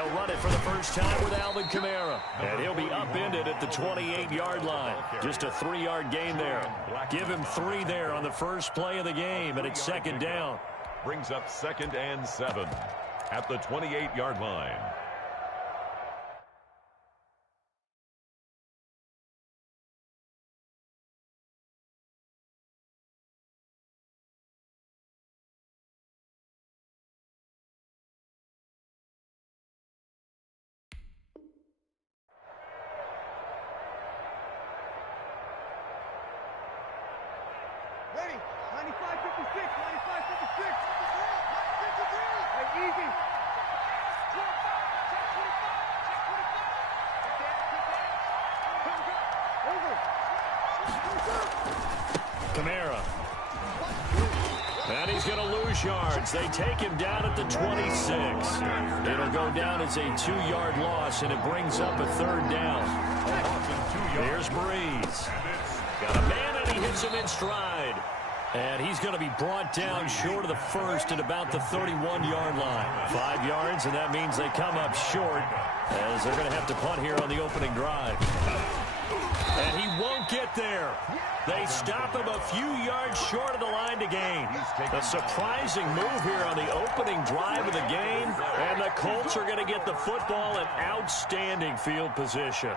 They'll run it for the first time with Alvin Kamara. And he'll be upended at the 28-yard line. Just a 3-yard gain there. Give him 3 there on the first play of the game, and it's second down. Brings up 2nd and 7 at the 28-yard line. Ready, 95-56, 95-56. Hey, easy. Kamara. And he's going to lose yards. They take him down at the 26. It'll go down as a 2-yard loss, and it brings up a 3rd down. Here's Breeze. Got a man, and he hits him in stride. And he's going to be brought down short of the first at about the 31-yard line. 5 yards, and that means they come up short as they're going to have to punt here on the opening drive. And he won't get there. They stop him a few yards short of the line to gain. A surprising move here on the opening drive of the game. And the Colts are going to get the football in outstanding field position.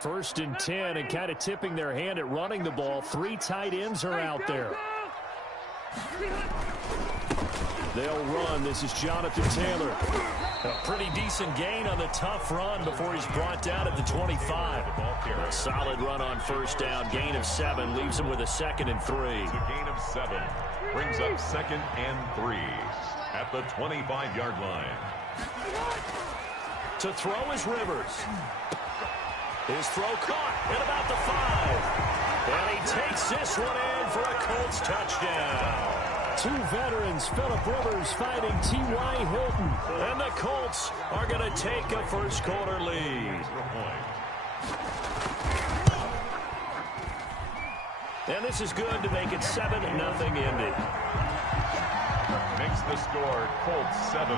First and 10, and kind of tipping their hand at running the ball. 3 tight ends are out there. They'll run. This is Jonathan Taylor. A pretty decent gain on the tough run before he's brought down at the 25. A solid run on first down. Gain of 7 leaves him with a 2nd and 3. It's a gain of 7. Brings up 2nd and 3 at the 25-yard line. To throw is Rivers. His throw caught at about the 5. And he takes this one in for a Colts touchdown. 2 veterans, Phillip Rivers fighting T.Y. Hilton. And the Colts are going to take a first-quarter lead. And this is good to make it 7-0 Indy. Makes the score Colts 7,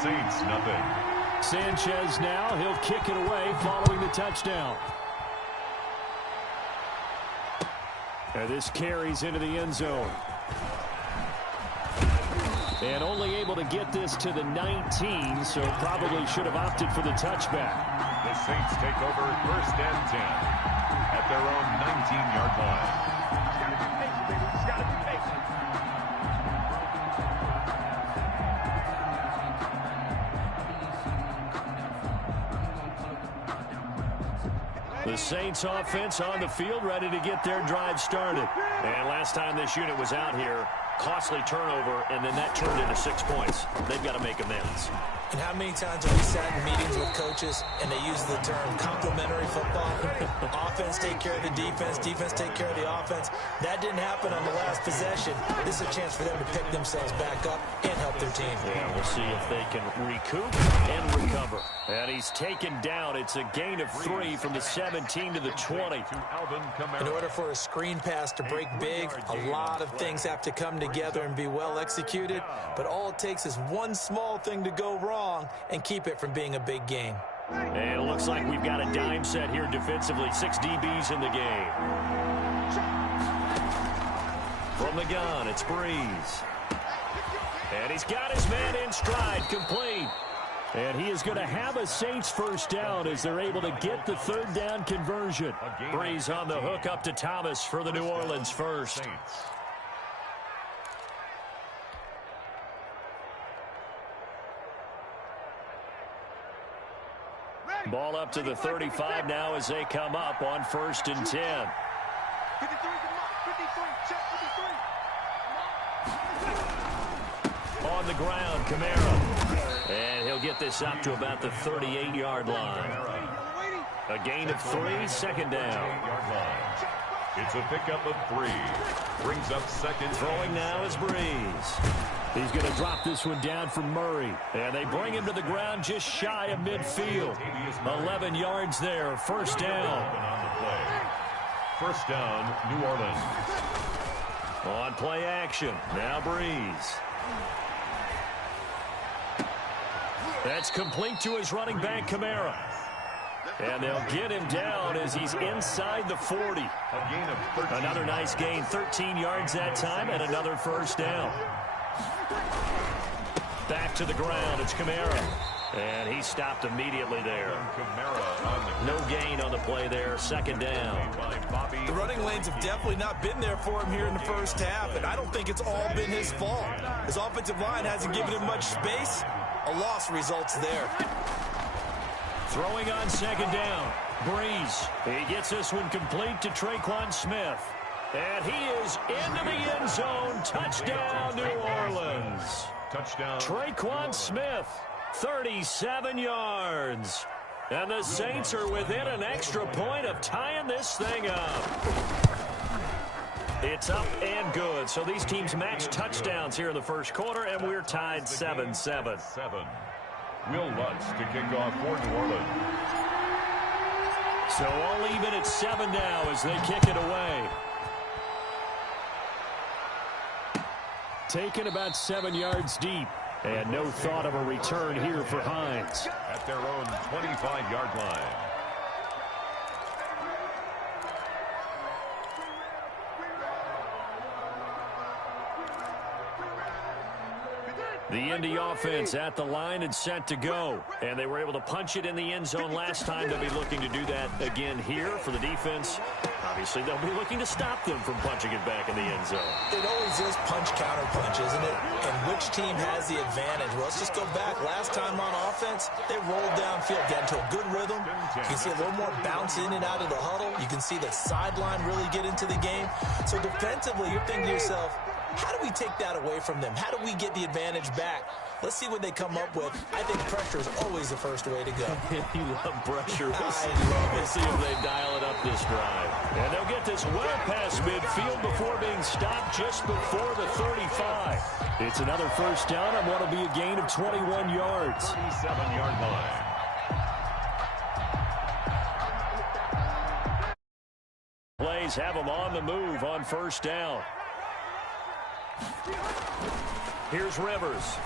Saints nothing. Sanchez now, he'll kick it away following the touchdown. And this carries into the end zone. And only able to get this to the 19, so probably should have opted for the touchback. The Saints take over 1st and 10 at their own 19-yard line. The Saints offense on the field, ready to get their drive started. And last time this unit was out here, costly turnover, and then that turned into 6 points. They've got to make amends. And how many times have we sat in meetings with coaches and they use the term complementary football? Offense take care of the defense, defense take care of the offense. That didn't happen on the last possession. This is a chance for them to pick themselves back up and help their team. Yeah, we'll see if they can recoup and recover. And he's taken down. It's a gain of 3 from the 17 to the 20. In order for a screen pass to break big, a lot of things have to come together and be well executed. But all it takes is one small thing to go wrong and keep it from being a big game. And it looks like we've got a dime set here defensively. 6 DBs in the game. From the gun, it's Breeze. And he's got his man in stride, complete. And he is going to have a Saints first down as they're able to get the 3rd down conversion. Breeze on the hook up to Thomas for the New Orleans first. Ball up to the 35 now as they come up on 1st and 10. On the ground, Kamara. And he'll get this up to about the 38-yard line. A gain of 3, 2nd down. It's a pickup of 3. Brings up 2nd. Throwing now is Breeze. He's going to drop this one down for Murray. And they bring him to the ground just shy of midfield. 11 yards there, 1st down. First down, New Orleans. On play action. Now Breeze. That's complete to his running back, Kamara. And they'll get him down as he's inside the 40. A gain of 13. Another nice gain, 13 yards that time, and another first down. Back to the ground, it's Kamara. And he stopped immediately there. No gain on the play there, second down. The running lanes have definitely not been there for him here in the first half, and I don't think it's all been his fault. His offensive line hasn't given him much space. A loss results there. Throwing on second down. Breeze. He gets this one complete to Tre'Quan Smith. And he is into the end zone. Touchdown, New Orleans. Touchdown. Tre'Quan Smith, 37 yards. And the Saints are within an extra point of tying this thing up. It's up and good. So these teams match touchdowns here in the first quarter, and we're tied 7-7. Will Lutz to kick off for New Orleans. So all even at 7 now as they kick it away. Taken about 7 yards deep. And no thought of a return here for Hines. At their own 25-yard line. The Indy offense at the line and set to go. And they were able to punch it in the end zone last time. They'll be looking to do that again here for the defense. Obviously, they'll be looking to stop them from punching it back in the end zone. It always is punch-counter-punch, isn't it? And which team has the advantage? Well, let's just go back. Last time on offense, they rolled downfield, got into a good rhythm. You can see a little more bounce in and out of the huddle. You can see the sideline really get into the game. So defensively, you're thinking to yourself, how do we take that away from them? How do we get the advantage back? Let's see what they come up with. I think pressure is always the first way to go. You love pressure. I love it. We'll see if they dial it up this drive. And they'll get this well past midfield before being stopped just before the 35. It's another first down on what will be a gain of 21 yards. 37-yard line. Plays have them on the move on first down. Here's Rivers.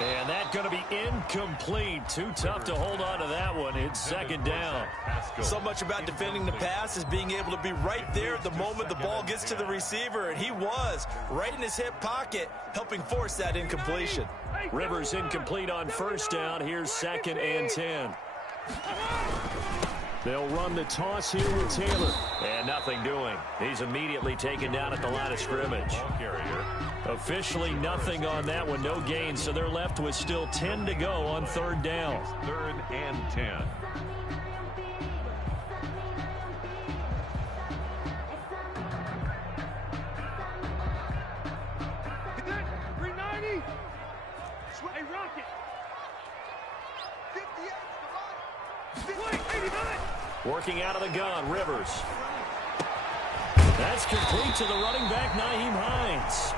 And that's going to be incomplete. Too tough to hold on to that one. It's second down. So much about defending the pass is being able to be right there at the moment the ball gets to the receiver. And he was right in his hip pocket, helping force that incompletion. Rivers incomplete on first down. Here's second and 10. They'll run the toss here with Taylor. And nothing doing. He's immediately taken down at the line of scrimmage. Officially nothing on that one. No gain, so they're left with still 10 to go on third down. Third and 10. Hey, Rocket. 58. Working out of the gun, Rivers. That's complete to the running back, Nyheim Hines.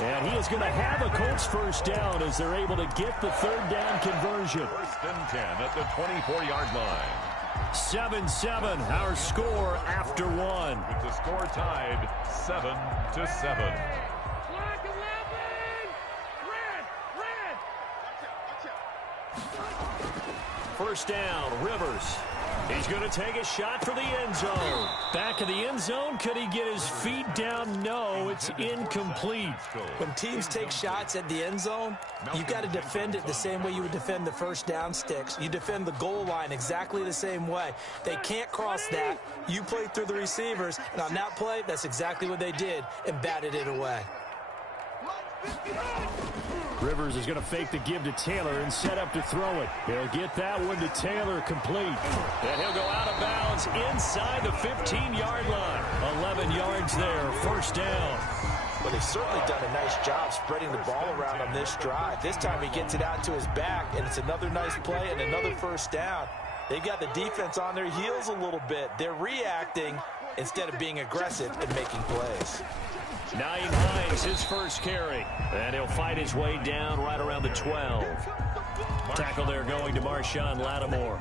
And he is going to have a Colts first down as they're able to get the third down conversion. First and 10 at the 24-yard line. 7-7, our score after one. With the score tied 7-7. Black 11. Red. First down, Rivers. He's going to take a shot for the end zone. Back of the end zone. Could he get his feet down? No, it's incomplete. When teams take shots at the end zone, you've got to defend it the same way you would defend the first down sticks. You defend the goal line exactly the same way. They can't cross that. You play through the receivers, and on that play, that's exactly what they did and batted it away. Rivers is going to fake the give to Taylor and set up to throw it. He'll get that one to Taylor complete. And he'll go out of bounds inside the 15-yard line. 11 yards there, first down. Well, they've certainly done a nice job spreading the ball around on this drive. This time he gets it out to his back, and it's another nice play and another first down. They've got the defense on their heels a little bit. They're reacting instead of being aggressive and making plays. Nyheim Hines, his first carry. And he'll fight his way down right around the 12. Tackle there going to Marshawn Lattimore.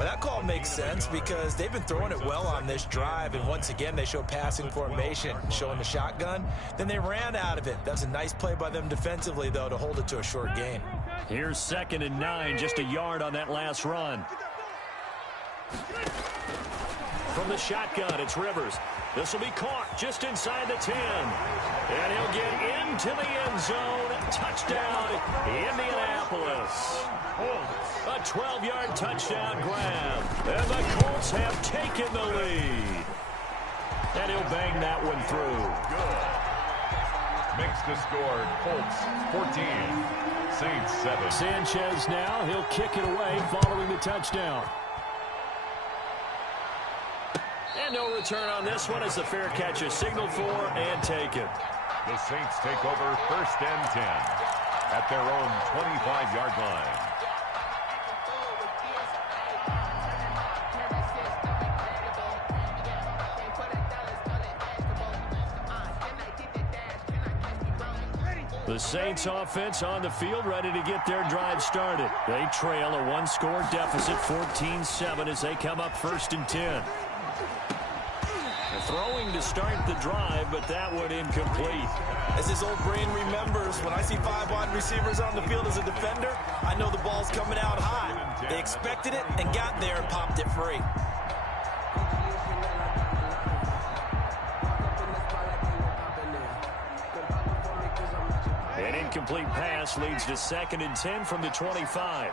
Well, that call makes sense because they've been throwing it well on this drive, and once again they show passing formation, showing the shotgun. Then they ran out of it. That's a nice play by them defensively, though, to hold it to a short gain. Here's 2nd and 9, just a yard on that last run. From the shotgun, it's Rivers. This will be caught just inside the 10. And he'll get into the end zone. Touchdown, Indianapolis. A 12-yard touchdown grab. And the Colts have taken the lead. And he'll bang that one through. Good. Makes the score Colts 14, Saints 7. Sanchez now, he'll kick it away following the touchdown. And no return on this one as the fair catch is signaled for and taken. The Saints take over 1st and 10 at their own 25-yard line. The Saints offense on the field ready to get their drive started. They trail a one-score deficit, 14-7, as they come up 1st and 10. Throwing to start the drive, but that one incomplete. As his old brain remembers, when I see 5 wide receivers on the field as a defender, I know the ball's coming out high. They expected it and got there and popped it free. An incomplete pass leads to 2nd and 10 from the 25.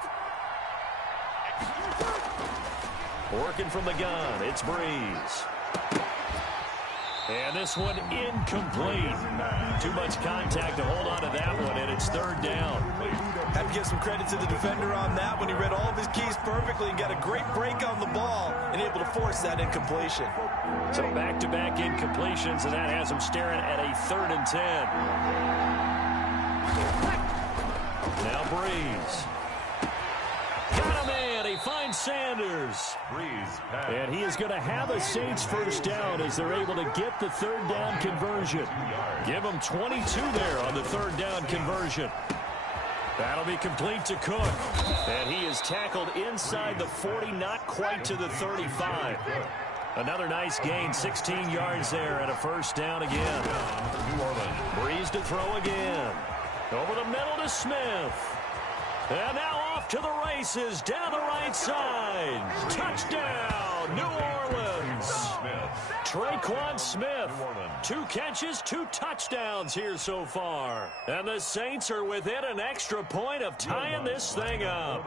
Working from the gun, it's Breeze. And this one incomplete. Too much contact to hold on to that one, and it's 3rd down. Have to give some credit to the defender on that when he read all of his keys perfectly and got a great break on the ball and able to force that incompletion. So back-to-back incompletions, and that has him staring at a 3rd and 10. Now Breeze. Got a man. He finds Sanders. Breeze pass. And he is going to have a Saints 1st down as they're able to get the 3rd down conversion. Give them 22 there on the 3rd down conversion. That'll be complete to Cook. And he is tackled inside the 40, not quite to the 35. Another nice gain, 16 yards there and a 1st down again. New Orleans. Breeze to throw again. Over the middle to Smith. And now off to the races, down the right side. Touchdown, New Orleans. Smith. Traquan Smith. 2 catches, 2 touchdowns here so far. And the Saints are within an extra point of tying this thing up.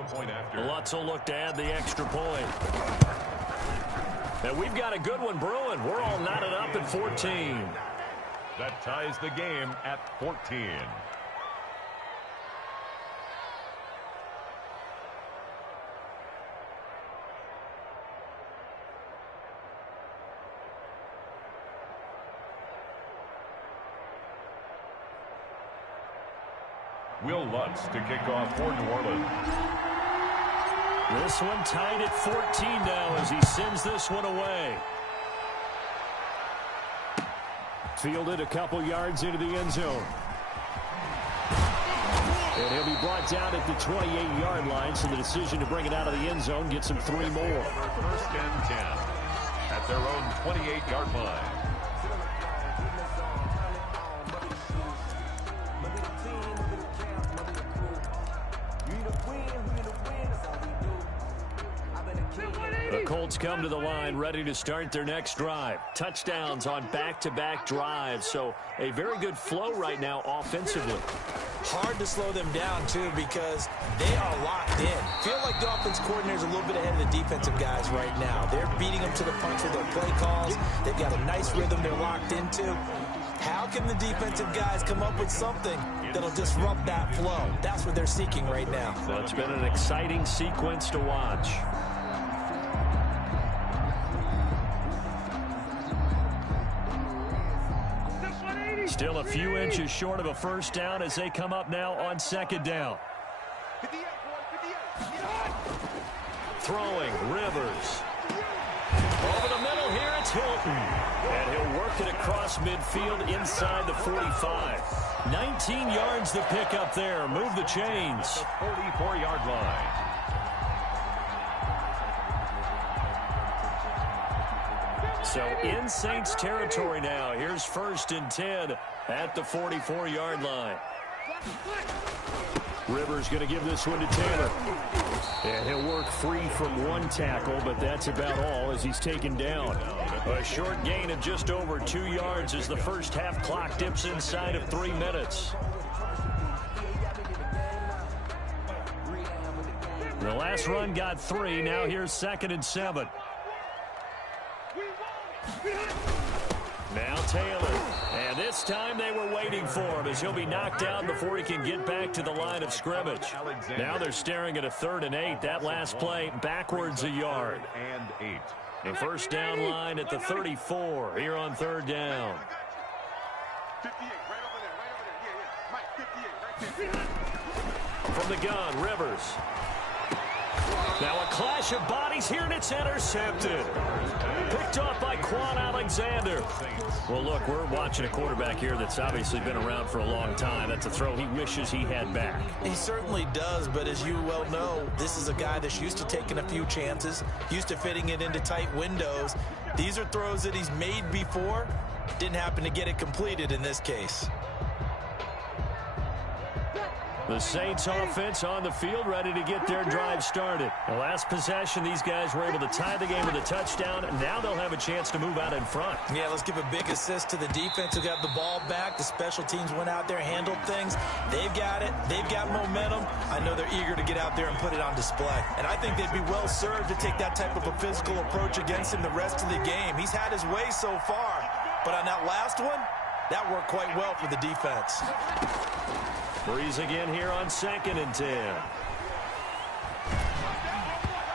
Lutz will look to add the extra point. And we've got a good one brewing. We're all knotted up at 14. That ties the game at 14. Will Lutz to kick off for New Orleans. This one tied at 14 now as he sends this one away. Fielded a couple yards into the end zone. And he'll be brought down at the 28-yard line, so the decision to bring it out of the end zone gets him 3 more. 1st and 10 at their own 28-yard line. The Colts come to the line ready to start their next drive. Touchdowns on back-to-back drives, so a very good flow right now offensively. Hard to slow them down, too, because they are locked in. Feel like the offense coordinator's a little bit ahead of the defensive guys right now. They're beating them to the punch with their play calls. They've got a nice rhythm they're locked into. How can the defensive guys come up with something that'll disrupt that flow? That's what they're seeking right now. So it's been an exciting sequence to watch. Still a few inches short of a 1st down as they come up now on 2nd down. Throwing, Rivers. Over the middle here, it's Hilton. And he'll work it across midfield inside the 45. 19 yards the pick up there. Move the chains. 44-yard line. So in Saints territory now. Here's 1st and 10 at the 44-yard line. Rivers going to give this one to Taylor. And he'll work free from one tackle, but that's about all as he's taken down. A short gain of just over 2 yards as the first half clock dips inside of 3 minutes. The last run got 3. Now here's 2nd and 7. Now Taylor. And this time they were waiting for him as he'll be knocked down before he can get back to the line of scrimmage. Now they're staring at a 3rd and 8. That last play backwards a yard. And 8. The first down line at the 34 here on 3rd down. 58, right over there. Yeah, yeah. Mike, 58, right there. From the gun, Rivers. Now a clash of bodies here, and it's intercepted. Picked off by Quan Alexander. Well, look, we're watching a quarterback here that's obviously been around for a long time. That's a throw he wishes he had back. He certainly does, but as you well know, this is a guy that's used to taking a few chances, used to fitting it into tight windows. These are throws that he's made before. Didn't happen to get it completed in this case. The Saints offense on the field, ready to get their drive started. The last possession, these guys were able to tie the game with a touchdown. Now they'll have a chance to move out in front. Yeah, let's give a big assist to the defense who got the ball back. The special teams went out there, handled things. They've got it. They've got momentum. I know they're eager to get out there and put it on display. And I think they'd be well served to take that type of a physical approach against him the rest of the game. He's had his way so far. But on that last one, that worked quite well for the defense. Breeze again here on 2nd and 10.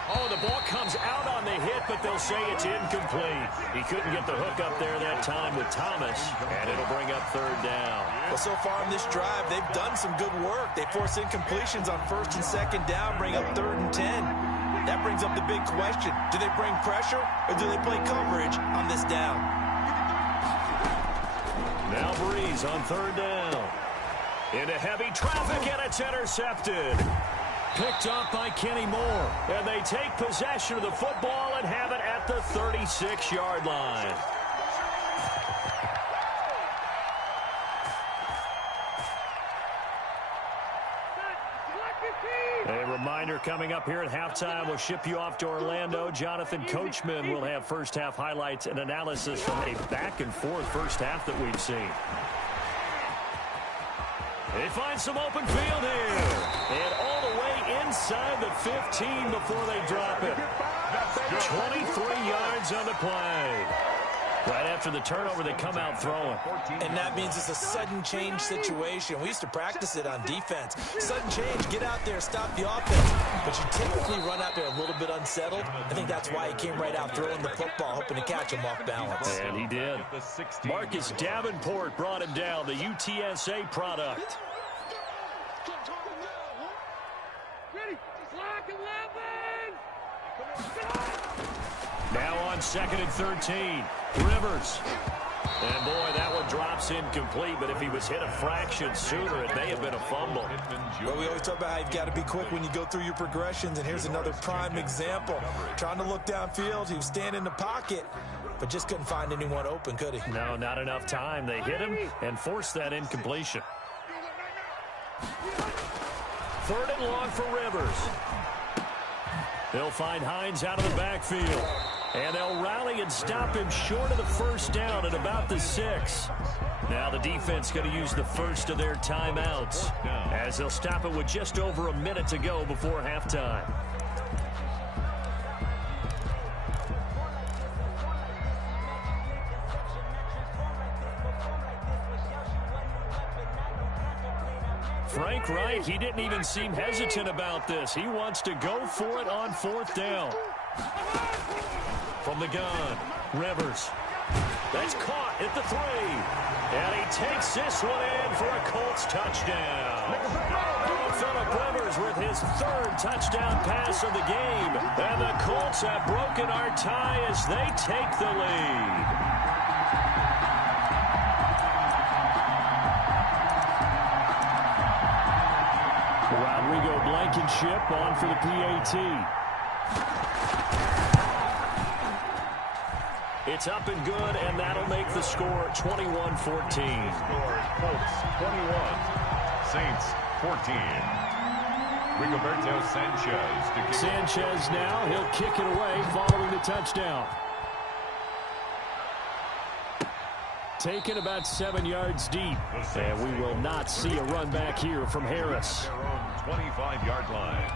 Oh, the ball comes out on the hit, but they'll say it's incomplete. He couldn't get the hook up there that time with Thomas, and it'll bring up 3rd down. Well, so far in this drive, they've done some good work. They force incompletions on 1st and 2nd down, bring up 3rd and 10. That brings up the big question. Do they bring pressure, or do they play coverage on this down? Now Breeze on 3rd down. Into heavy traffic, and it's intercepted. Picked up by Kenny Moore. And they take possession of the football and have it at the 36-yard line. A reminder coming up here at halftime, we'll ship you off to Orlando. Jonathan Coachman will have first-half highlights and analysis from a back-and-forth first half that we've seen. They find some open field here. And all the way inside the 15 before they drop it. 23 yards on the play. Right after the turnover, they come out throwing. And that means it's a sudden change situation. We used to practice it on defense. Sudden change, get out there, stop the offense. But you typically run out there a little bit unsettled. I think that's why he came right out throwing the football, hoping to catch him off balance. And he did. Marcus Davenport brought him down, the UTSA product. Ready? Lock 11! Now on 2nd and 13. Rivers. And boy, that one drops incomplete, but if he was hit a fraction sooner, it may have been a fumble. Well, we always talk about how you've got to be quick when you go through your progressions, and here's another prime example. Trying to look downfield, he was standing in the pocket, but just couldn't find anyone open, could he? No, not enough time. They hit him and forced that incompletion. 3rd and long for Rivers. They'll find Hines out of the backfield. And they'll rally and stop him short of the first down at about the 6. Now the defense going to use the first of their timeouts as they'll stop it with just over a minute to go before halftime. Frank Wright, he didn't even seem hesitant about this. He wants to go for it on 4th down. From the gun, Rivers. That's caught at the 3. And he takes this one in for a Colts touchdown. Phillip Rivers with his 3rd touchdown pass of the game. And the Colts have broken our tie as they take the lead. Rodrigo Blankenship on for the PAT. It's up and good, and that'll make the score 21-14. Score Colts 21, Saints 14. Rigoberto Sanchez to kick. Sanchez now, he'll kick it away following the touchdown. Taken about 7 yards deep, and we will not see a run back here from Harris. Their own 25-yard line.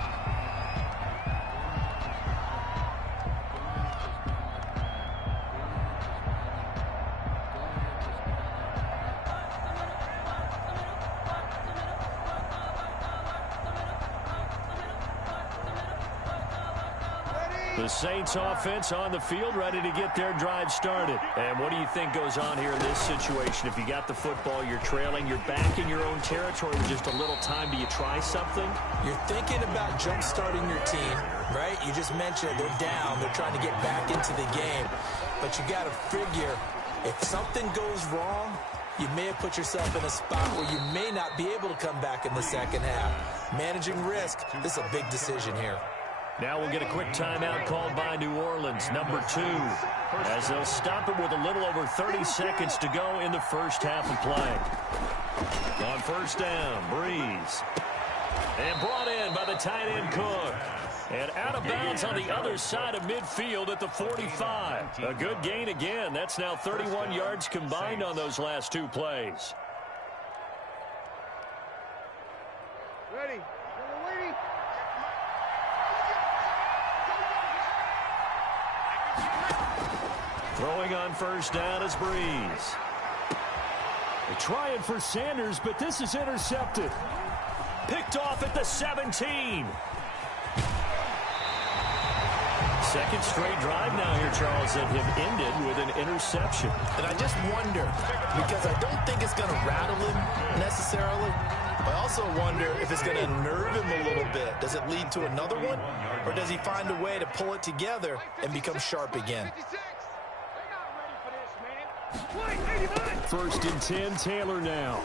The Saints offense on the field, ready to get their drive started. And what do you think goes on here in this situation? If you got the football, you're trailing, you're back in your own territory with just a little time. Do you try something? You're thinking about jump-starting your team, right? You just mentioned they're down. They're trying to get back into the game. But you got to figure, if something goes wrong, you may have put yourself in a spot where you may not be able to come back in the second half. Managing risk, this is a big decision here. Now we'll get a quick timeout called by New Orleans, number 2, as they'll stop it with a little over 30 seconds to go in the first half of play. On first down, Breeze. And brought in by the tight end Cook. And out of bounds on the other side of midfield at the 45. A good gain again. That's now 31 yards combined on those last 2 plays. Ready. Waiting. Throwing on first down is Breeze. They're trying for Sanders, but this is intercepted. Picked off at the 17. Second straight drive now here, Charles, that have ended with an interception. And I just wonder, because I don't think it's going to rattle him necessarily, but I also wonder if it's going to nerve him a little bit. Does it lead to another one, or does he find a way to pull it together and become sharp again? First and 10, Taylor now.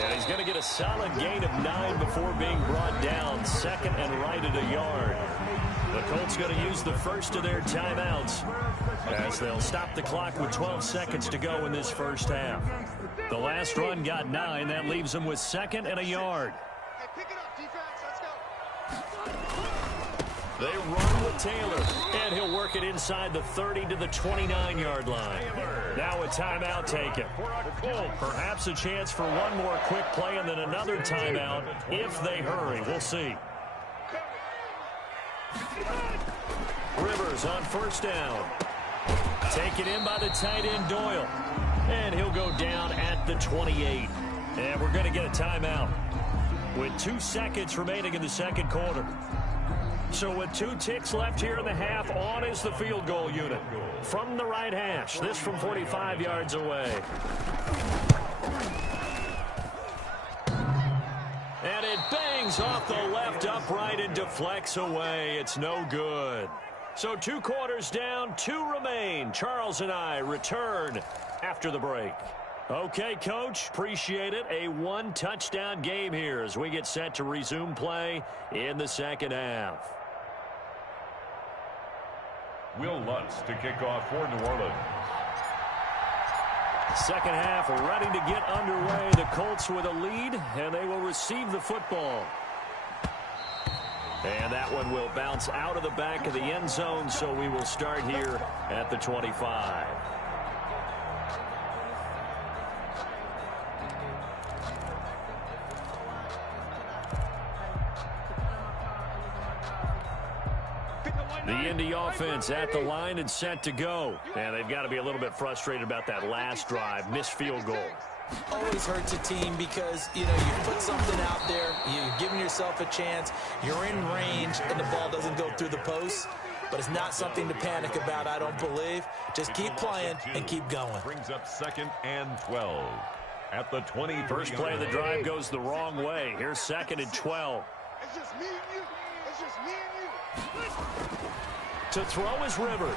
And he's going to get a solid gain of 9 before being brought down. Second and right at a yard. The Colts going to use the first of their timeouts as they'll stop the clock with 12 seconds to go in this first half. The last run got 9. That leaves them with second and a yard. Hey, pick it up, defense. Let's go. They run with Taylor, and he'll work it inside the 30 to the 29-yard line. Now a timeout taken. Perhaps a chance for one more quick play and then another timeout if they hurry. We'll see. Rivers on first down. Taken in by the tight end Doyle. And he'll go down at the 28. And we're going to get a timeout with 2 seconds remaining in the second quarter. So with 2 ticks left here in the half, on is the field goal unit. From the right hash, this from 45 yards away. And it bangs off the left upright and deflects away. It's no good. So 2 quarters down, 2 remain. Charles and I return after the break. Okay, Coach, appreciate it. A 1-touchdown game here as we get set to resume play in the second half. Will Lutz to kick off for New Orleans. Second half ready to get underway. The Colts with a lead, and they will receive the football. And that one will bounce out of the back of the end zone, so we will start here at the 25. The Indy offense at the line and set to go. And they've got to be a little bit frustrated about that last drive. Missed field goal. Always hurts a team because, you put something out there, you're giving yourself a chance, you're in range, and the ball doesn't go through the post. But it's not something to panic about, I don't believe. Just keep playing and keep going. Brings up second and 12 at the 20. First play of the drive goes the wrong way. Here's second and 12. It's just me and you. It's just me and you. To throw is Rivers.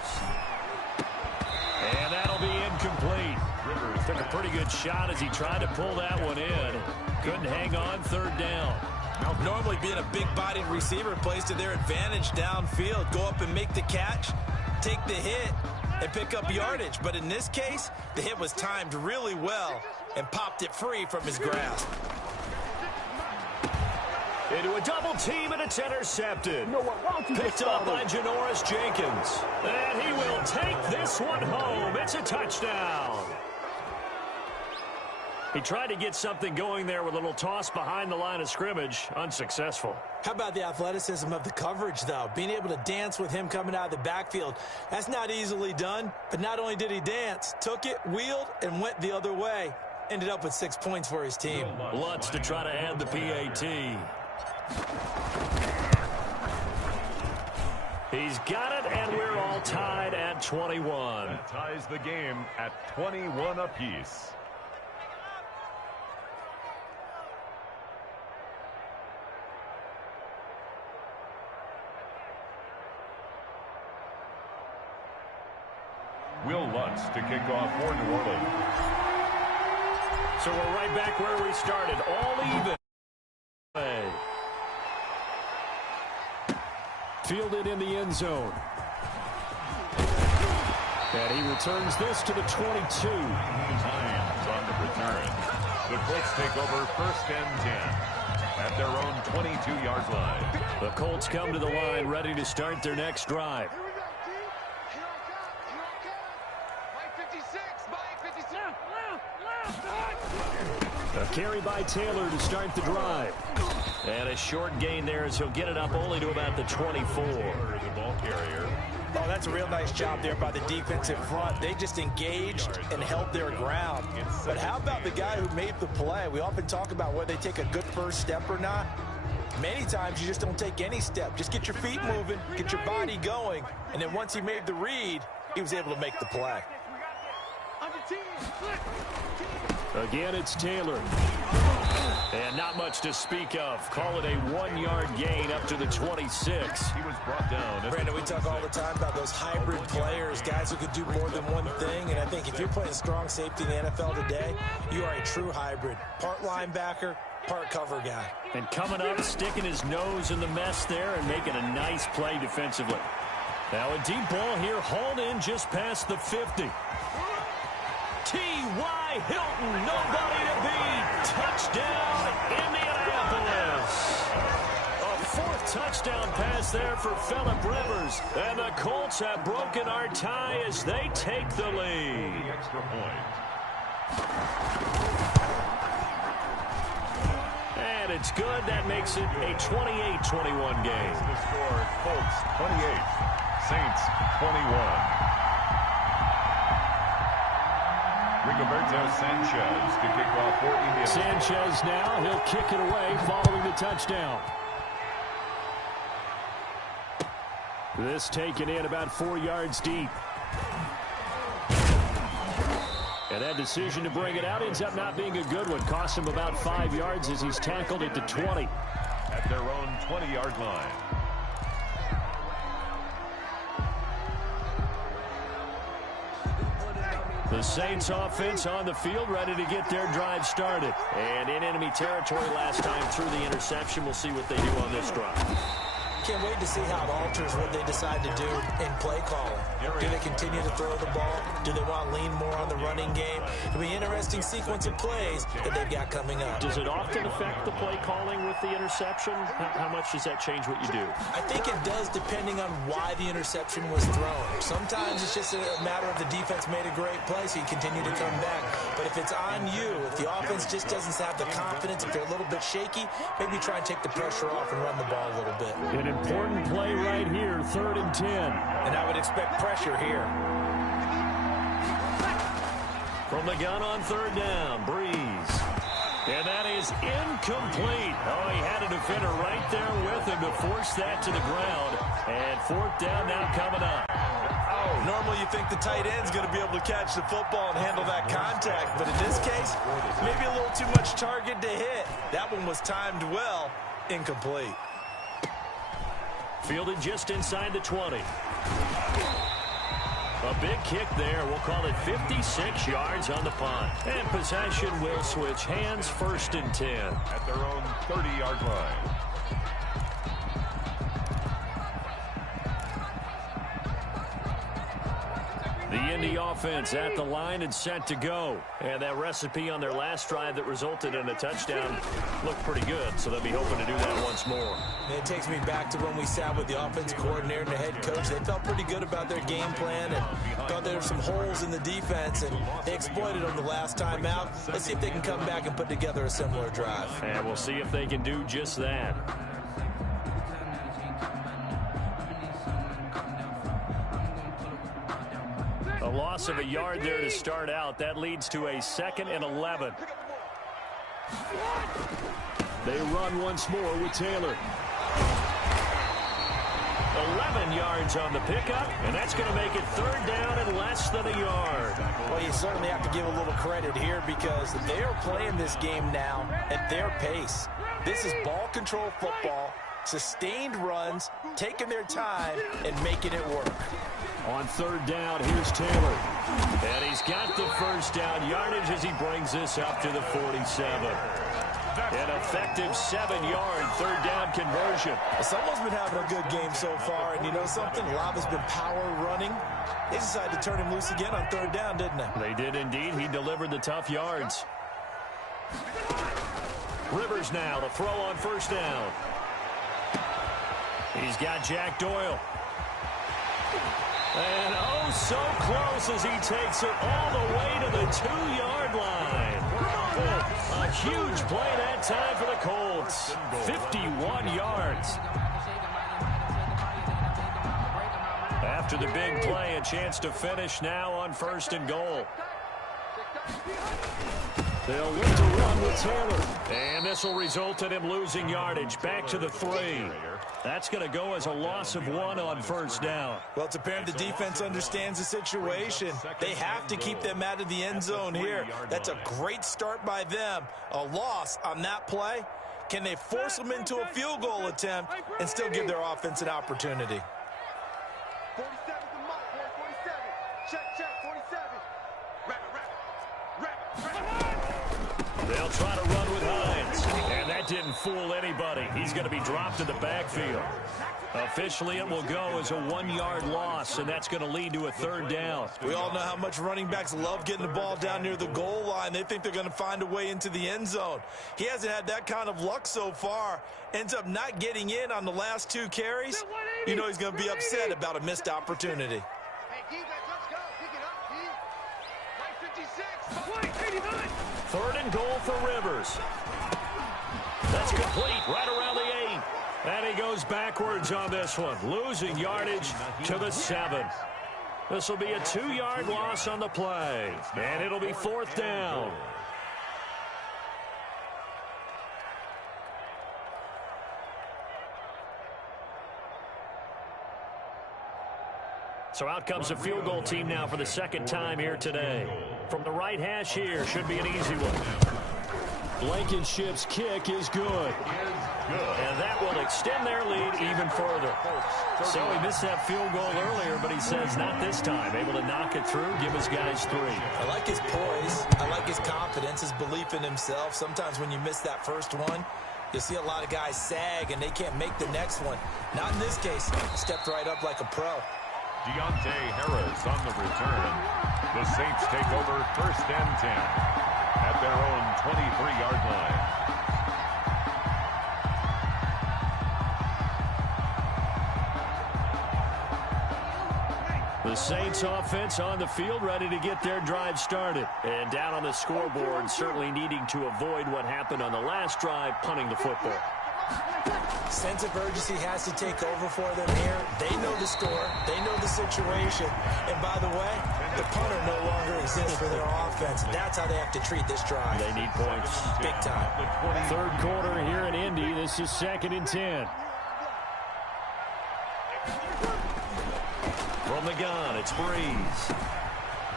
And that'll be incomplete. Rivers took a pretty good shot as he tried to pull that one in. Couldn't hang on, third down. Normally being a big-bodied receiver plays to their advantage downfield. Go up and make the catch, take the hit, and pick up yardage. But in this case, the hit was timed really well and popped it free from his grasp. Into a double team, and it's intercepted. Picked up by Janoris Jenkins. And he will take this one home. It's a touchdown. He tried to get something going there with a little toss behind the line of scrimmage. Unsuccessful. How about the athleticism of the coverage, though? Being able to dance with him coming out of the backfield. That's not easily done. But not only did he dance, took it, wheeled, and went the other way. Ended up with 6 points for his team. Lutz to try to add the PAT. He's got it, and we're all tied at 21. That ties the game at 21 apiece. Will Lutz to kick off for New Orleans. So we're right back where we started, all even. Fielded in the end zone. And he returns this to the 22. Hines on the return. The Colts take over 1st and 10 at their own 22-yard line. The Colts come to the line ready to start their next drive. A carry by Taylor to start the drive. And a short gain there as he'll get it up only to about the 24. The ball carrier. Oh, that's a real nice job there by the defensive front. They just engaged and held their ground. But how about the guy who made the play? We often talk about whether they take a good first step or not. Many times you just don't take any step. Just get your feet moving, get your body going, and then once he made the read, he was able to make the play. Again, it's Taylor. And not much to speak of. Call it a 1-yard gain up to the 26. He was brought down. Brandon, we talk all the time about those hybrid players, guys who could do more than one thing. And I think if you're playing strong safety in the NFL today, you are a true hybrid. Part linebacker, part cover guy. And coming up, sticking his nose in the mess there and making a nice play defensively. Now a deep ball here, hauled in just past the 50. T.Y. Hilton, nobody to beat. Touchdown, Indianapolis. A 4th touchdown pass there for Phillip Rivers. And the Colts have broken our tie as they take the lead. The extra point. And it's good. That makes it a 28-21 game. The score, Colts 28, Saints 21. Rigoberto Sanchez to kick off for India. Sanchez now, he'll kick it away following the touchdown. This taken in about 4 yards deep. And that decision to bring it out ends up not being a good one. Cost him about 5 yards as he's tackled at the 20. At their own 20-yard line. The Saints offense on the field, ready to get their drive started. And in enemy territory last time through the interception. We'll see what they do on this drive. Can't wait to see how it alters what they decide to do in play calling. Do they continue to throw the ball? Do they want to lean more on the running game? It'll be an interesting sequence of plays that they've got coming up. Does it often affect the play calling with the interception? How much does that change what you do? I think it does, depending on why the interception was thrown. Sometimes it's just a matter of the defense made a great play, so you continue to come back. But if it's on you, if the offense just doesn't have the confidence, if they're a little bit shaky, maybe try and take the pressure off and run the ball a little bit. An important play right here, 3rd and 10. And I would expect pressure here. From the gun on 3rd down, Breeze. And that is incomplete. Oh, he had a defender right there with him to force that to the ground. And 4th down now coming up. Normally you think the tight end's going to be able to catch the football and handle that contact. But in this case, maybe a little too much target to hit. That one was timed well. Incomplete. Fielded just inside the 20. A big kick there. We'll call it 56 yards on the punt. And possession will switch hands, 1st and 10. At their own 30-yard line. The Indy offense at the line and set to go. And that recipe on their last drive that resulted in a touchdown looked pretty good, so they'll be hoping to do that once more. And it takes me back to when we sat with the offensive coordinator and the head coach. They felt pretty good about their game plan and thought there were some holes in the defense, and they exploited them the last time out. Let's see if they can come back and put together a similar drive. And we'll see if they can do just that. A loss of a yard there to start out. That leads to a 2nd and 11. They run once more with Taylor. 11 yards on the pickup, and that's going to make it 3rd down and less than a yard. Well, you certainly have to give a little credit here because they are playing this game now at their pace. This is ball control football, sustained runs, taking their time, and making it work. On 3rd down, here's Taylor. And he's got the 1st down yardage as he brings this up to the 47. An effective 7-yard 3rd down conversion. Someone's been having a good game so far, and you know something? A lot has been power running. They decided to turn him loose again on 3rd down, didn't they? They did indeed. He delivered the tough yards. Rivers now to throw on 1st down. He's got Jack Doyle. And oh, so close as he takes it all the way to the 2-yard line. A huge play that time for the Colts. 51 yards. After the big play, a chance to finish now on 1st and goal. They'll look to run with Taylor. And this will result in him losing yardage. Back to the 3. That's going to go as a loss of 1 on 1st down. Well, it's apparent the defense understands the situation. They have to keep them out of the end zone here. That's a great start by them. A loss on that play. Can they force them into a field goal attempt and still give their offense an opportunity? 47's the mark, boy. 47. Check, 47. Rabbit. They'll try to run with Hines. And that didn't fool anybody. He's going to be dropped in the backfield. Officially, it will go as a 1-yard loss, and that's going to lead to a 3rd down. We all know how much running backs love getting the ball down near the goal line. They think they're going to find a way into the end zone. He hasn't had that kind of luck so far. Ends up not getting in on the last 2 carries. You know he's going to be upset about a missed opportunity. Hey, defense, let's go. Pick it up, D. 56. 3rd and goal for Rivers. That's complete right around the 8. And he goes backwards on this one, losing yardage to the 7. This will be a 2-yard loss on the play, and it'll be 4th down. So out comes the field goal team now for the 2nd time here today. From the right hash here, should be an easy one. Blankenship's kick is good. And that will extend their lead even further. So he missed that field goal earlier, but he says not this time. Able to knock it through, give his guys 3. I like his poise. I like his confidence, his belief in himself. Sometimes when you miss that first one, you see a lot of guys sag and they can't make the next one. Not in this case. Stepped right up like a pro. Deontay Harris on the return. The Saints take over 1st and 10 at their own 23-yard line. The Saints offense on the field, ready to get their drive started. And down on the scoreboard, certainly needing to avoid what happened on the last drive, punting the football. Sense of urgency has to take over for them here. They know the score. They know the situation. And by the way, the punter no longer exists for their offense. That's how they have to treat this drive. They need points. Big time. 3rd quarter here in Indy. This is 2nd and 10. From the gun, it's Breeze.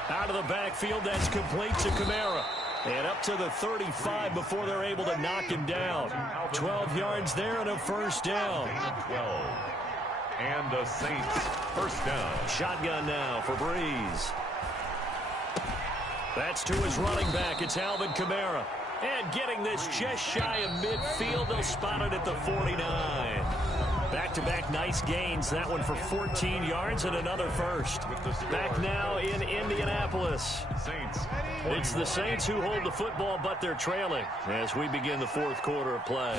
Out of the backfield, that's complete to Kamara. And up to the 35 before they're able to knock him down. 12 yards there and a 1st down. 12. And the Saints 1st down. Shotgun now for Breeze. That's to his running back. It's Alvin Kamara. And getting this just shy of midfield. They'll spot it at the 49. Back-to-back nice gains. That one for 14 yards and another first. Back now in Indianapolis. It's the Saints who hold the football, but they're trailing as we begin the fourth quarter of play.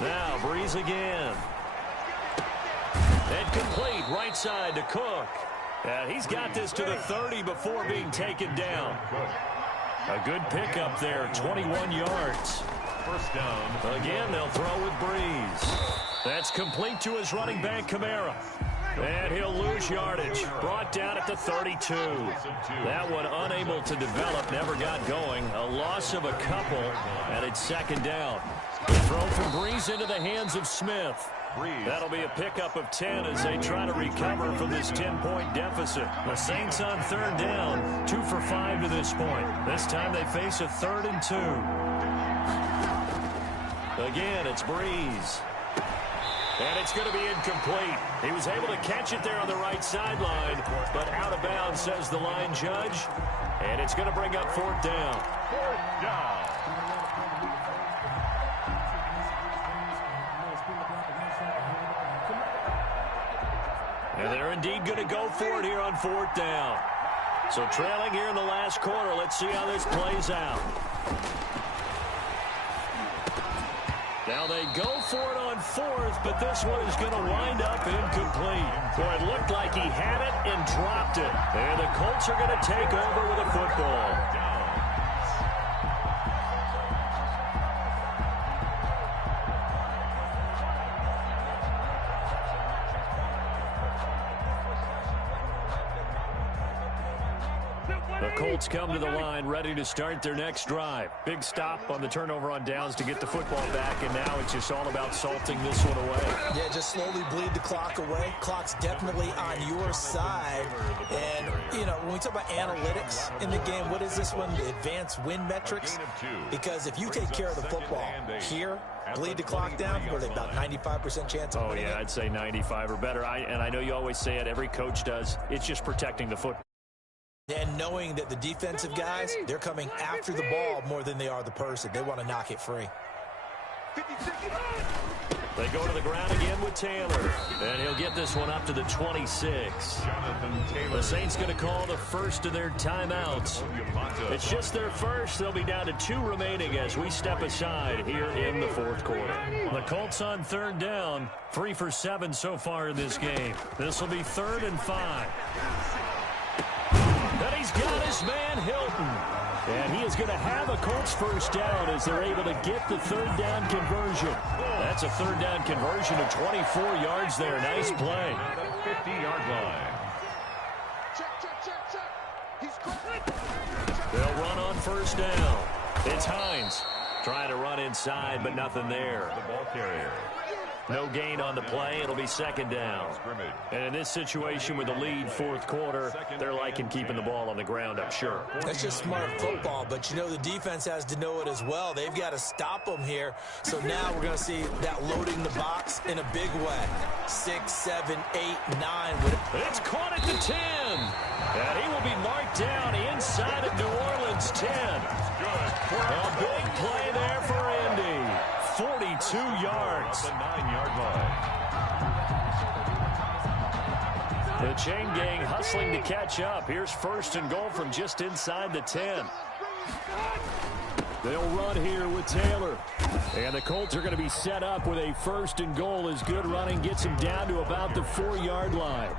Now, Breeze again. And complete right side to Cook. And he's got this to the 30 before being taken down. A good pickup there, 21 yards. First down. Again, they'll throw with Breeze. That's complete to his running back, Kamara. And he'll lose yardage. Brought down at the 32. That one unable to develop, never got going. A loss of a couple, and it's second down. The throw from Breeze into the hands of Smith. That'll be a pickup of 10 as they try to recover from this 10-point deficit. The Saints on third down, 2 for 5 to this point. This time they face a 3rd and 2. Again, it's Breeze. And it's going to be incomplete. He was able to catch it there on the right sideline, but out of bounds, says the line judge. And it's going to bring up 4th down. 4th down. And they're indeed going to go for it here on 4th down. So trailing here in the last quarter. Let's see how this plays out. Now they go for it on 4th, but this one is going to wind up incomplete. Boy, it looked like he had it and dropped it. And the Colts are going to take over with a football. The Colts come to the line, ready to start their next drive. Big stop on the turnover on downs to get the football back, and now it's just all about salting this one away. Yeah, just slowly bleed the clock away. Clock's definitely on your side. And, you know, when we talk about analytics in the game, what is this one? The advanced win metrics? Because if you take care of the football here, bleed the clock down, where they about 95% chance of winning it? I'd say 95 or better. And I know you always say it, every coach does. It's just protecting the football. And knowing that the defensive guys, they're coming after the ball more than they are the person. They want to knock it free. They go to the ground again with Taylor. And he'll get this one up to the 26. The Saints going to call the first of their timeouts. It's just their first. They'll be down to 2 remaining as we step aside here in the fourth quarter. The Colts on 3rd down. 3 for 7 so far in this game. This will be 3rd and 5. And he's got his man Hilton. And he is going to have a Colts first down as they're able to get the 3rd down conversion. That's a 3rd down conversion of 24 yards there. Nice play. 50-yard line. They'll run on first down. It's Hines trying to run inside, but nothing there. The ball carrier. No gain on the play. It'll be 2nd down. And in this situation with the lead, fourth quarter, they're liking keeping the ball on the ground, I'm sure. That's just smart football, but you know the defense has to know it as well. They've got to stop them here. So now we're going to see that loading the box in a big way. 6, 7, 8, 9. It's caught at the 10. And he will be marked down inside of New Orleans 10. A big play there for Indy. 42 yards. The 9-yard line. The chain gang hustling to catch up. Here's 1st and goal from just inside the 10. They'll run here with Taylor. And the Colts are going to be set up with a 1st and goal as good running gets him down to about the 4-yard line.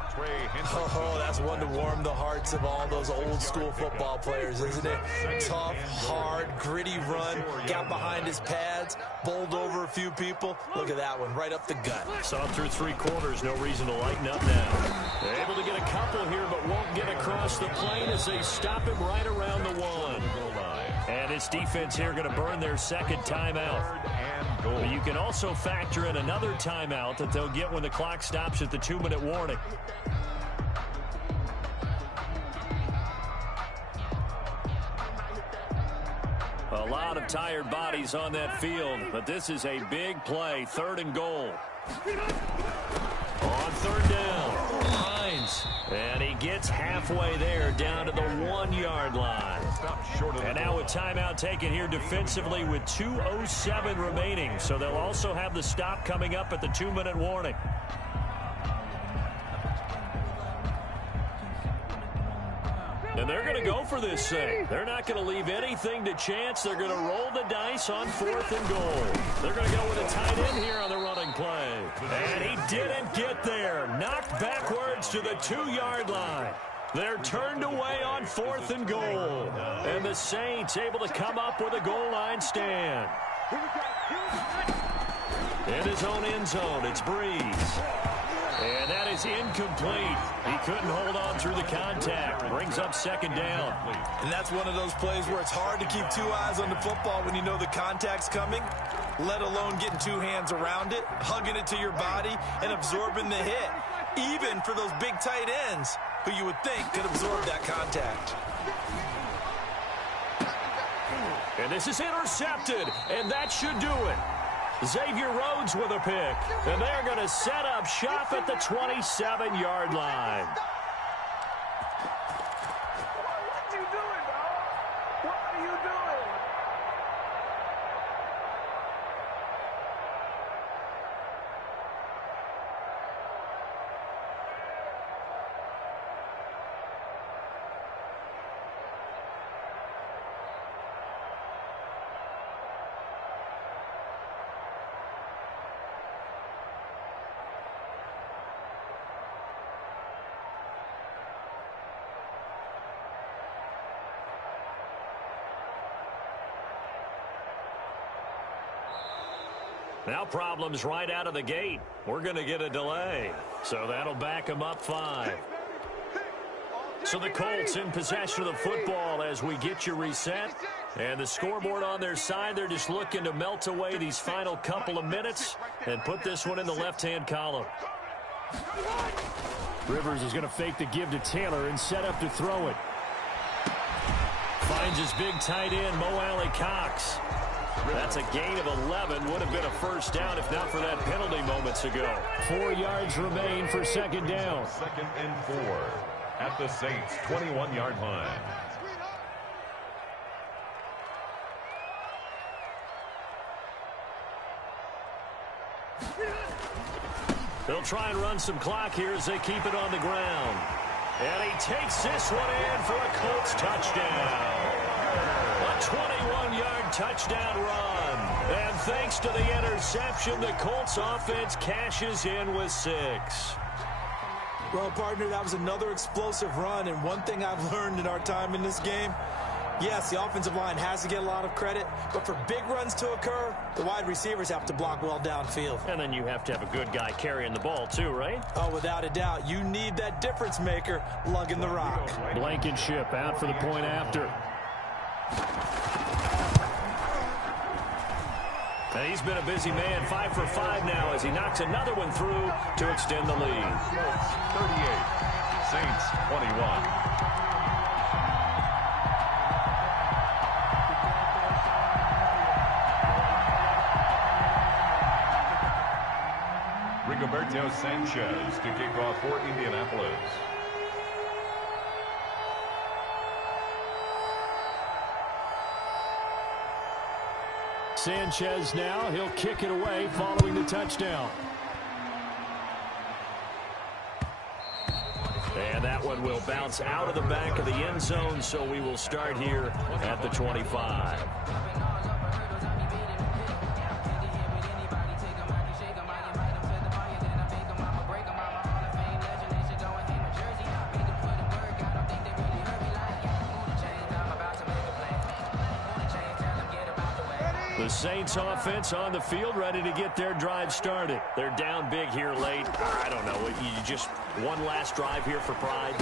Oh, that's one to warm the hearts of all those old-school football players, isn't it? Tough, hard, gritty run. Got behind his pads, bowled over a few people. Look at that one, right up the gut. Saw through 3 quarters, no reason to lighten up now. They're able to get a couple here, but won't get across the plane as they stop him right around the 1. And this defense here going to burn their 2nd timeout. But you can also factor in another timeout that they'll get when the clock stops at the 2-minute warning. A lot of tired bodies on that field, but this is a big play. 3rd and goal. On 3rd down, Hines moves. And he gets halfway there down to the 1-yard line. And now with timeout taken here defensively with 2:07 remaining. So they'll also have the stop coming up at the 2-minute warning. And they're going to go for this thing. They're not going to leave anything to chance. They're going to roll the dice on 4th and goal. They're going to go with a tight end here on the running play. And he didn't get there. Knocked backwards to the 2-yard line. They're turned away on 4th and goal. And the Saints able to come up with a goal line stand. In his own end zone, it's Breeze. And that is incomplete. He couldn't hold on through the contact. Brings up 2nd down. And that's one of those plays where it's hard to keep 2 eyes on the football when you know the contact's coming, let alone getting 2 hands around it, hugging it to your body, and absorbing the hit. Even for those big tight ends who you would think could absorb that contact. And this is intercepted, and that should do it. Xavier Rhodes with a pick. And they're going to set up shop at the 27-yard line. What are you doing, dog? What are you doing? Now problems right out of the gate. We're going to get a delay. So that'll back them up 5. So the Colts in possession of the football as we get you reset. And the scoreboard on their side, they're just looking to melt away these final couple of minutes and put this one in the left-hand column. Rivers is going to fake the give to Taylor and set up to throw it. Finds his big tight end, Mo Alley-Cox. That's a gain of 11. Would have been a first down if not for that penalty moments ago. 4 yards remain for 2nd down. 2nd and 4 at the Saints' 21-yard line. They'll try and run some clock here as they keep it on the ground. And he takes this one in for a Colts touchdown. A 21-yard touchdown run. And thanks to the interception, the Colts offense cashes in with 6. Well, partner, that was another explosive run. And one thing I've learned in our time in this game, yes, the offensive line has to get a lot of credit, but for big runs to occur, the wide receivers have to block well downfield. And then you have to have a good guy carrying the ball too, right? Oh, without a doubt. You need that difference maker lugging the rock. Blankenship out for the point after. And he's been a busy man, 5 for 5 now as he knocks another one through to extend the lead. 38, Saints 21. Rigoberto Sanchez to kick off for Indianapolis. Sanchez now, he'll kick it away following the touchdown. And that one will bounce out of the back of the end zone, so we will start here at the 25. The Saints offense on the field ready to get their drive started. They're down big here late. I don't know. You just one last drive here for pride.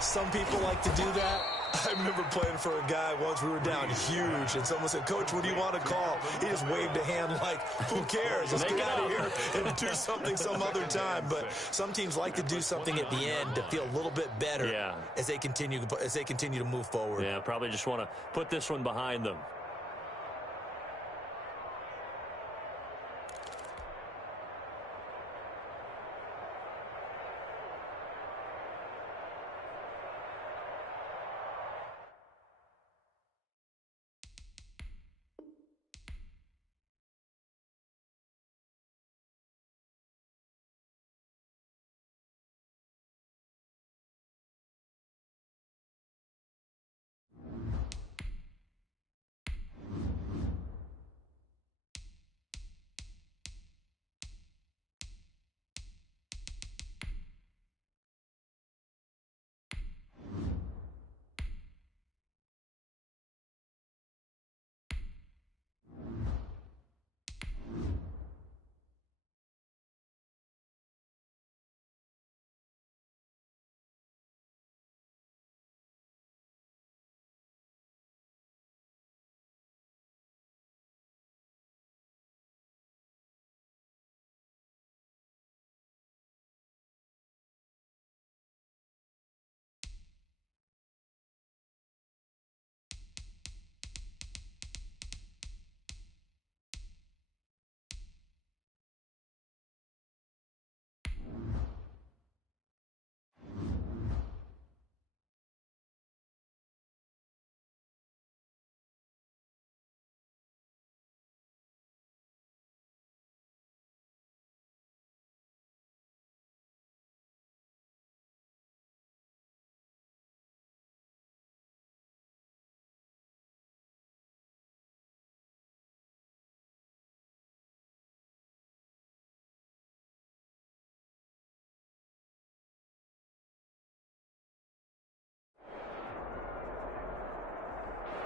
Some people like to do that. I remember playing for a guy once. We were down huge, and someone said, "Coach, what do you want to call?" He just waved a hand like, "Who cares? Let's get out of here and do something some other time." But some teams like to do something at the end to feel a little bit better as they continue to move forward. Yeah, probably just want to put this one behind them.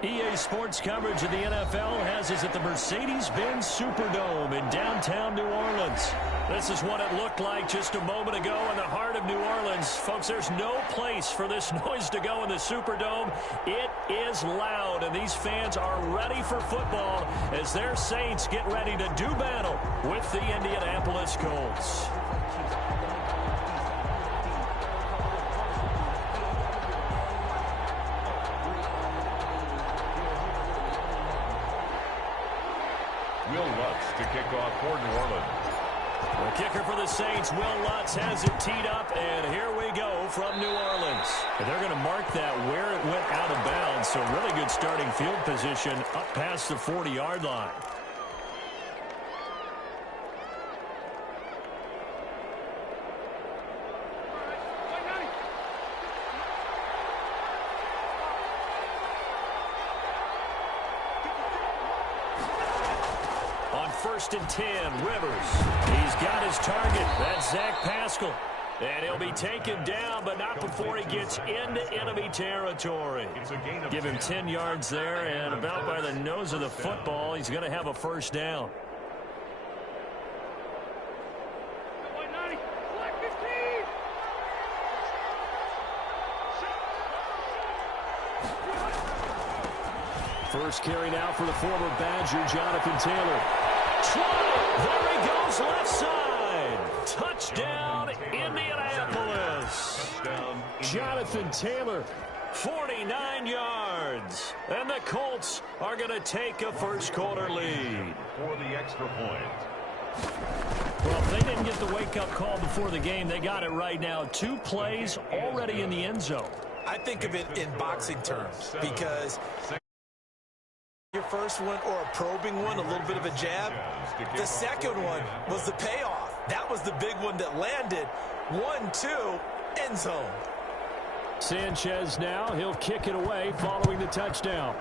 EA Sports coverage of the NFL has us at the Mercedes-Benz Superdome in downtown New Orleans. This is what it looked like just a moment ago in the heart of New Orleans. Folks, there's no place for this noise to go in the Superdome. It is loud, and these fans are ready for football as their Saints get ready to do battle with the Indianapolis Colts. Will Lutz to kick off for New Orleans. The kicker for the Saints, Will Lutz, has it teed up, and here we go from New Orleans. And they're going to mark that where it went out of bounds, so really good starting field position up past the 40-yard line. First and 10, Rivers. He's got his target. That's Zach Pascal. And he'll be taken down, but not before he gets into enemy territory. Give him 10 yards there, and about by the nose of the football, he's going to have a first down. First carry now for the former Badger, Jonathan Taylor. There he goes left side. Touchdown, Indianapolis. Jonathan Taylor, 49 yards. And the Colts are going to take a first-quarter lead. For the extra point. Well, if they didn't get the wake-up call before the game, they got it right now. 2 plays already in the end zone. I think of it in boxing terms because your first one or a probing one, a little bit of a jab. The second one was the payoff. That was the big one that landed. 1-2, end zone. Sanchez now, he'll kick it away following the touchdown.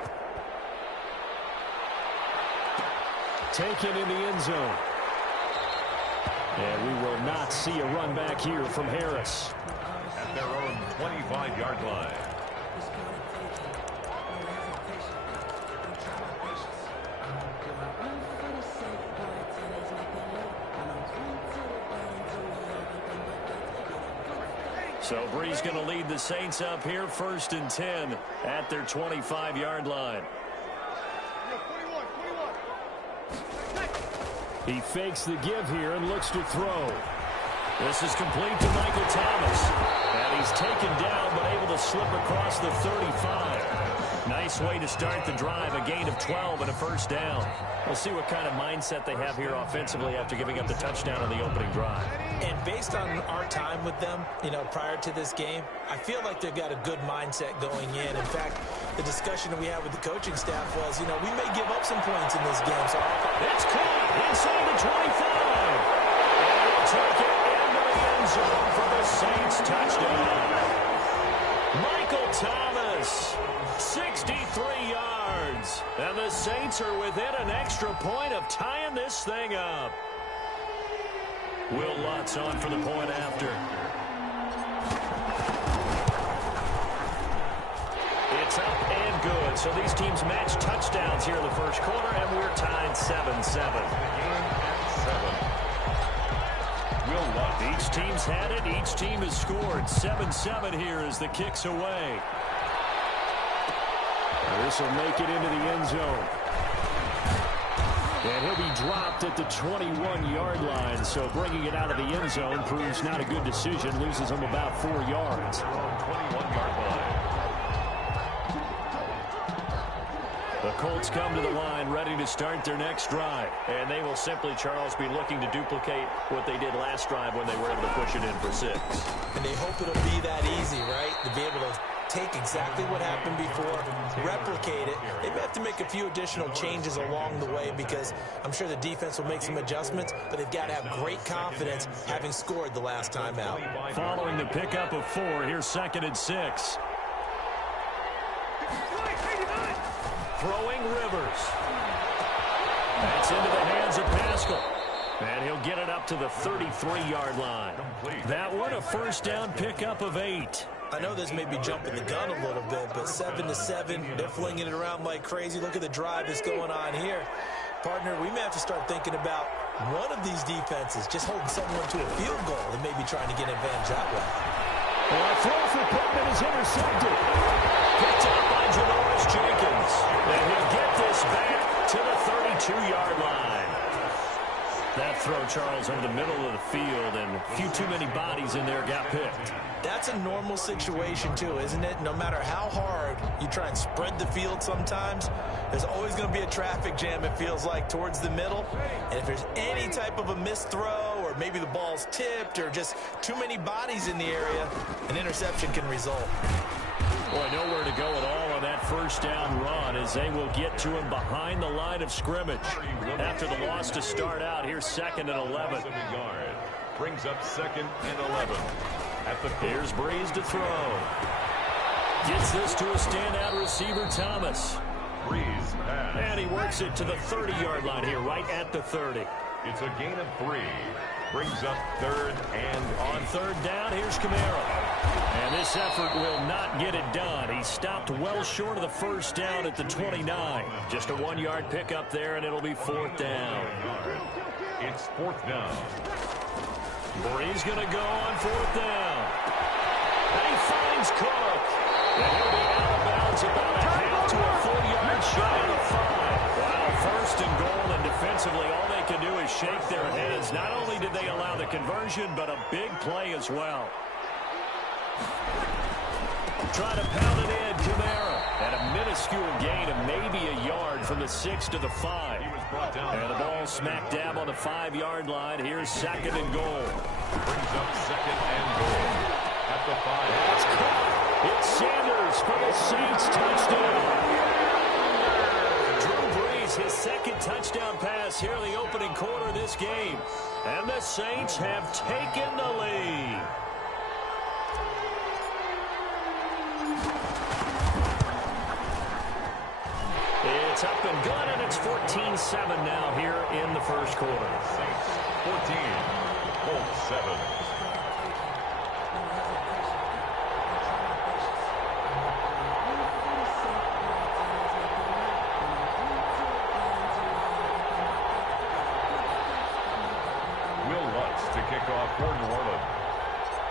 Taken in the end zone. And we will not see a run back here from Harris. At their own 25-yard line. So Brees going to lead the Saints up here, first and 10 at their 25-yard line. He fakes the give here and looks to throw. This is complete to Michael Thomas. And he's taken down but able to slip across the 35. Nice way to start the drive, a gain of 12 and a first down. We'll see what kind of mindset they have here offensively after giving up the touchdown on the opening drive. And based on our time with them, prior to this game, I feel like they've got a good mindset going in. In fact, the discussion that we had with the coaching staff was, we may give up some points in this game. So it's caught inside the 25. And we'll take it into the end zone for the Saints touchdown. Michael Thomas, 63 yards. And the Saints are within an extra point of tying this thing up. Will Lutz on for the point after. It's up and good. So these teams match touchdowns here in the first quarter, and we're tied 7-7. Will Lutz. Each team's had it. Each team has scored. 7-7 here as the kick's away. This will make it into the end zone. And he'll be dropped at the 21-yard line, so bringing it out of the end zone proves not a good decision. Loses him about 4 yards. 21-yard line. The Colts come to the line ready to start their next drive. And they will simply, Charles, be looking to duplicate what they did last drive when they were able to push it in for 6. And they hope it'll be that easy, right? To be able to take exactly what happened before, replicate it. They may have to make a few additional changes along the way because I'm sure the defense will make some adjustments, but they've got to have great confidence having scored the last time out. Following the pickup of 4, here's 2nd and 6. Throwing Rivers. That's into the hands of Pascal. And he'll get it up to the 33-yard line. That one, a first down pickup of 8. I know this may be jumping the gun a little bit, but 7-7, they're flinging it around like crazy. Look at the drive that's going on here. Partner, we may have to start thinking about one of these defenses just holding someone to a field goal and maybe trying to get an advantage that way. Well, a throw for Pittman is intercepted. Picked up by Janoris Jenkins. And he'll get this back to the 32-yard line. That throw, Charles, over the middle of the field, and a few too many bodies in there got picked. That's a normal situation, too, isn't it? No matter how hard you try and spread the field sometimes, there's always going to be a traffic jam, it feels like, towards the middle. And if there's any type of a missed throw, or maybe the ball's tipped, or just too many bodies in the area, an interception can result. Boy, nowhere to go at all on that first down run as they will get to him behind the line of scrimmage. After the loss to start out, here's 2nd and 11. Brings up 2nd and 11. Here's Breeze to throw. Gets this to a standout receiver, Thomas. Breeze pass. And he works it to the 30-yard line here, right at the 30. It's a gain of 3. Brings up 3rd and on 3rd down, here's Kamara. And this effort will not get it done. He stopped well short of the first down at the 29. Just a 1-yard pickup there, and it'll be 4th down. It's 4th down. Breeze going to go on 4th down. And he finds Cook. And he'll be out of bounds about a half to a full yard shy of the 5. Wow, 1st and goal, and defensively all they can do is shake their heads. Not only did they allow the conversion, but a big play as well. Trying to pound it in, Kamara. And a minuscule gain of maybe a yard from the 6 to the 5. And the ball smack dab on the 5-yard line. Here's 2nd and goal. Brings up 2nd and goal at the 5. That's caught. It's Sanders for the Saints touchdown. Drew Brees, his 2nd touchdown pass here in the opening quarter of this game. And the Saints have taken the lead. It's up and good, and it's 14-7 now here in the first quarter. Saints 14, Colts 7. Will Lutz to kick off for New Orleans.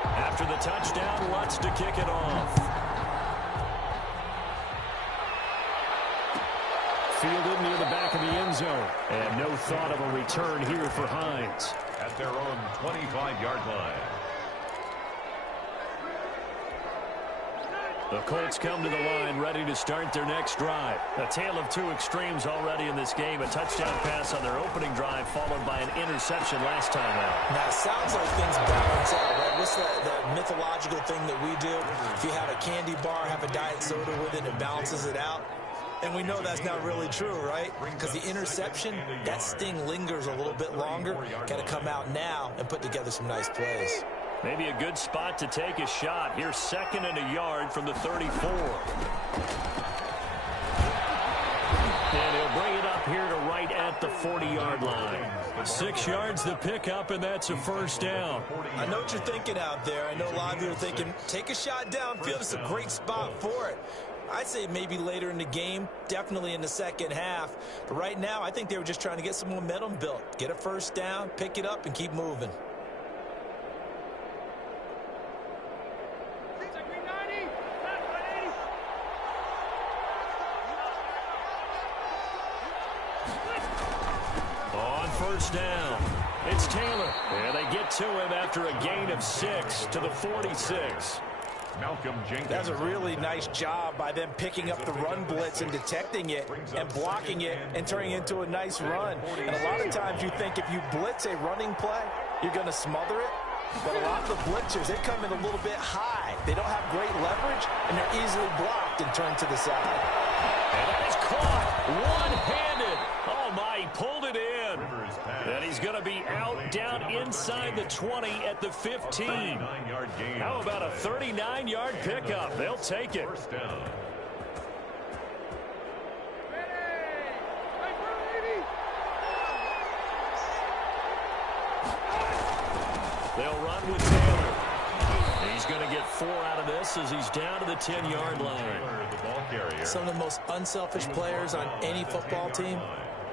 After the touchdown, Lutz to kick it off. Fielded near the back of the end zone. And no thought of a return here for Hines. At their own 25-yard line. The Colts come to the line ready to start their next drive. A tale of two extremes already in this game. A touchdown pass on their opening drive followed by an interception last time out. Now, it sounds like things balance out, right? What's that mythological thing that we do? If you have a candy bar, have a diet soda with it, it balances it out. And we know that's not really true, right? Because the interception, that sting lingers a little bit longer. Got to come out now and put together some nice plays. Maybe a good spot to take a shot. Here's 2nd and a yard from the 34. And he'll bring it up here to right at the 40-yard line. 6 yards the pickup, and that's a first down. I know what you're thinking out there. I know a lot of you are thinking, take a shot downfield. It's a great spot for it. I'd say maybe later in the game, definitely in the second half. But right now, I think they were just trying to get some momentum built. Get a first down, pick it up, and keep moving. On first down, it's Taylor. And they get to him after a gain of 6 to the 46. Malcolm Jenkins. That's a really nice job by them picking up the run blitz and detecting it and blocking it and turning it into a nice run. And a lot of times you think if you blitz a running play, you're going to smother it. But a lot of the blitzers, they come in a little bit high. They don't have great leverage, and they're easily blocked and turned to the side. And that is caught one-handed. Oh, my, he pulled it in. And he's going to be out down inside the 20 at the 15. How about a 39-yard pickup? They'll take it. First down. They'll run with Taylor. He's going to get 4 out of this as he's down to the 10-yard line. The ball carrier. Some of the most unselfish players on any football team,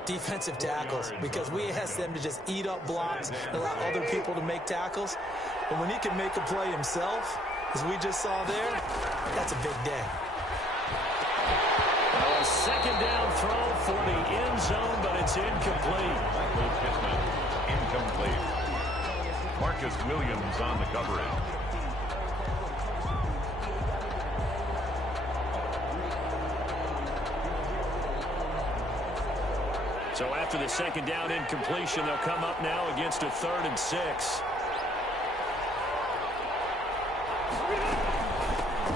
defensive tackles, because we ask them to just eat up blocks and allow other people to make tackles. But when he can make a play himself, as we just saw there, that's a big day. A second down throw for the end zone, but it's incomplete. Incomplete. Marcus Williams on the coverage. So after the second down incompletion, they'll come up now against a 3rd and 6.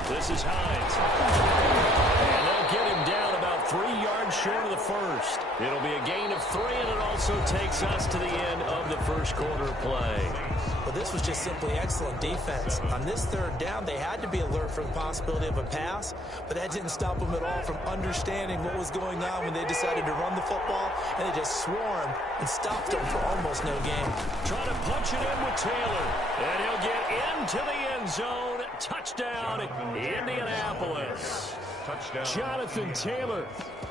This is Hines. And they'll get him down about 3 yards short of the first. It'll be a gain of 3, and it also takes us to the end of the first quarter play. Well, this was just simply excellent defense. On this 3rd down, they had to be alert for the possibility of a pass, but that didn't stop them at all from understanding what was going on when they decided to run the football, and they just swarmed and stopped them for almost no gain. Trying to punch it in with Taylor, and he'll get into the end zone. Touchdown, Indianapolis. Touchdown. Jonathan Taylor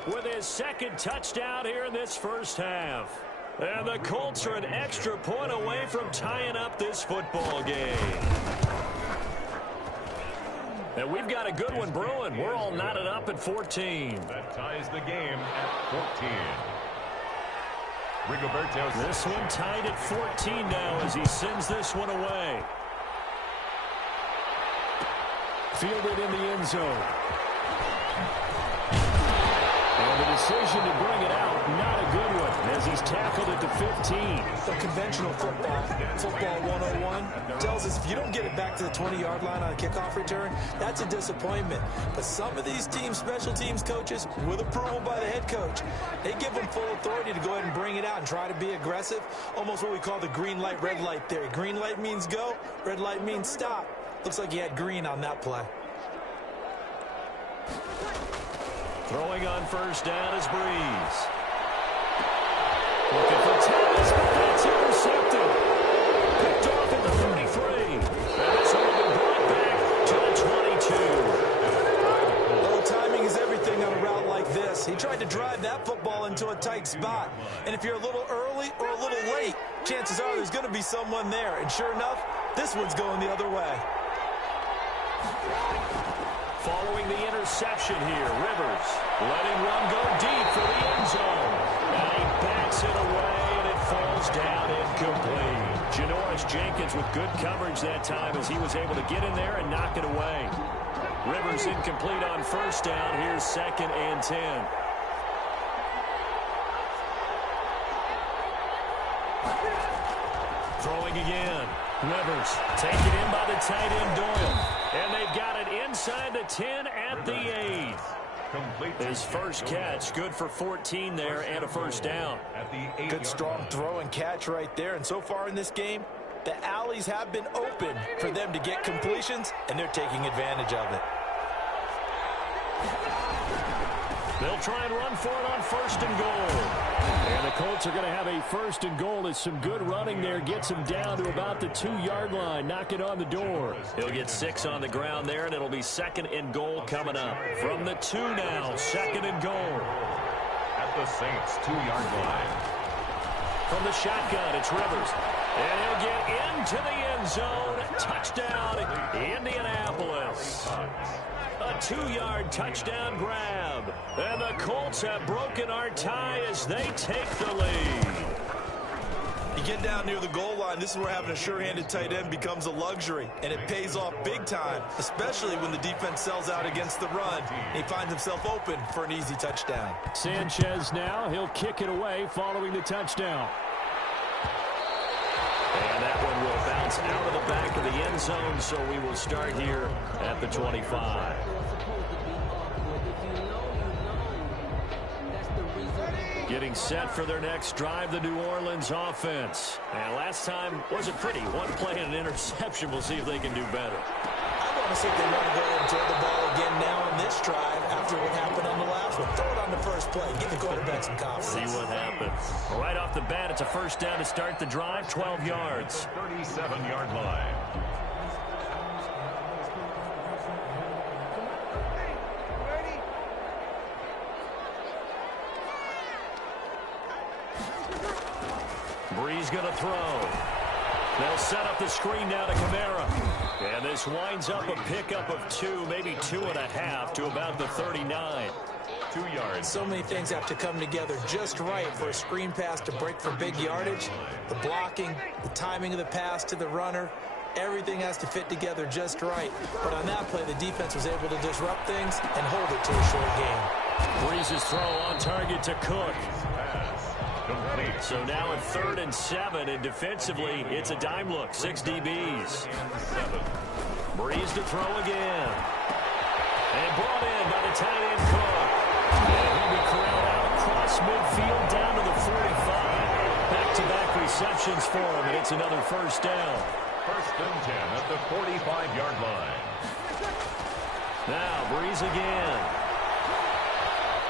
with his 2nd touchdown here in this first half. And the Colts are an extra point away from tying up this football game. And we've got a good one brewing. We're all knotted up at 14. That ties the game at 14. Rigoberto. This one tied at 14 now as he sends this one away. Fielded in the end zone. And the decision to bring it out, not a good one, as he's tackled at the 15. The conventional football 101, tells us if you don't get it back to the 20-yard line on a kickoff return, that's a disappointment. But some of these team special teams coaches, with approval by the head coach, they give them full authority to go ahead and bring it out and try to be aggressive, almost what we call the green light, red light theory. Green light means go, red light means stop. Looks like he had green on that play. Throwing on first down is Breeze. Looking for Thomas, but that's intercepted. Picked off at the 33. And this one will be brought back to the 22. Well, timing is everything on a route like this. He tried to drive that football into a tight spot. And if you're a little early or a little late, chances are there's going to be someone there. And sure enough, this one's going the other way. Following the interception here, Rivers letting one go deep for the end zone. And he backs it away, and it falls down incomplete. Janoris Jenkins with good coverage that time as he was able to get in there and knock it away. Rivers incomplete on first down. Here's 2nd and 10. Throwing again. Rivers taken in by the tight end Doyle. And they've got it inside the 10 at the 8. His first catch, good for 14 there and a first down. Good strong throw and catch right there. And so far in this game, the alleys have been open for them to get completions, and they're taking advantage of it. They'll try and run for it on 1st and goal. And the Colts are going to have a 1st and goal as some good running there gets him down to about the 2-yard line. Knock it on the door. He'll get 6 on the ground there, and it'll be 2nd and goal coming up. From the 2 now, 2nd and goal. At the Saints' 2-yard line. From the shotgun, it's Rivers. And he'll get into the end zone. Touchdown, Indianapolis. A 2-yard touchdown grab. And the Colts have broken our tie as they take the lead. You get down near the goal line, this is where having a sure-handed tight end becomes a luxury, and it pays off big time, especially when the defense sells out against the run. He finds himself open for an easy touchdown. Sanchez now, he'll kick it away following the touchdown. And that one will bounce out of the back of the end zone, so we will start here at the 25. Getting set for their next drive, the New Orleans offense. And last time wasn't pretty. One play and an interception. We'll see if they can do better. I want to see if they want to go ahead and throw the ball again now on this drive after what happened on the last one. Throw it on the first play. Give the quarterback some confidence. See what happens. Right off the bat, it's a first down to start the drive, 12 yards. 37-yard line. Brees going to throw. They'll set up the screen now to Kamara. And this winds up a pickup of 2, maybe 2.5 to about the 39. 2 yards. So many things have to come together just right for a screen pass to break for big yardage. The blocking, the timing of the pass to the runner, everything has to fit together just right. But on that play, the defense was able to disrupt things and hold it to a short game. Brees' throw on target to Cook. Complete. So now at 3rd and 7, and defensively, it's a dime look. 6 DBs. Brees to throw again. And brought in by the tight end Cook. And he'll be corralled out across midfield down to the 45. Back-to-back receptions for him, and it's another first down. 1st and 10 at the 45-yard line. Now Brees again.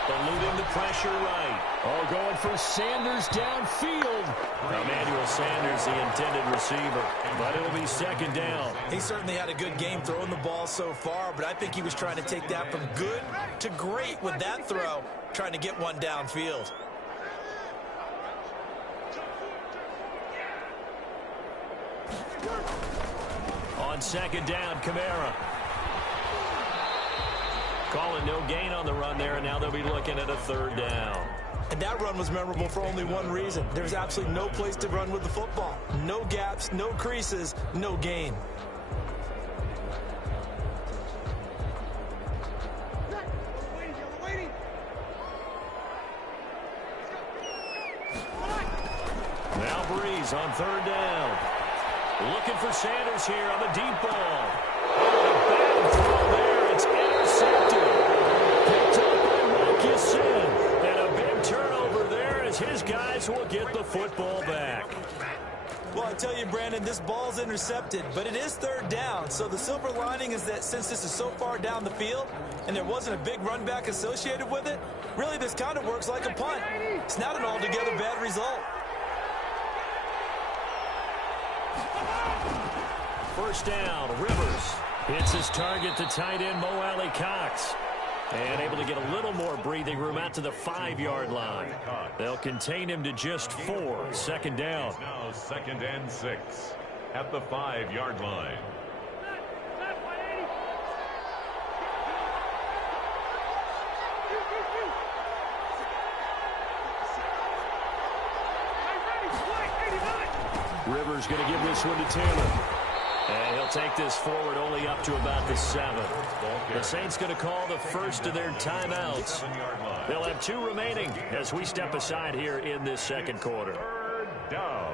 Eluding the pressure right. Oh, going for Sanders downfield. Emmanuel Sanders, the intended receiver. But it'll be 2nd down. He certainly had a good game throwing the ball so far, but I think he was trying to take that from good to great with that throw, trying to get one downfield. On 2nd down, Kamara. Calling no gain on the run there, and now they'll be looking at a 3rd down. And that run was memorable for only one reason. There's absolutely no place to run with the football. No gaps, no creases, no gain. Now Brees on 3rd down. Looking for Sanders here on the deep ball. Oh, a bad throw there. It's intercepted. Picked up by Marcus Sin. And a big turnover there as his guys will get the football back. Well, I tell you, Brandon, this ball's intercepted, but it is 3rd down. So the silver lining is that since this is so far down the field and there wasn't a big run back associated with it, really this kind of works like a punt. It's not an altogether bad result. 1st down, Rivers hits his target to tight end Mo Alley-Cox. And able to get a little more breathing room out to the 5-yard line. They'll contain him to just 4. 2nd down. Now 2nd and 6 at the 5-yard line. Rivers going to give this one to Taylor. And he'll take this forward only up to about the 7. The Saints going to call the first of their timeouts. They'll have 2 remaining as we step aside here in this 2nd quarter. 3rd down.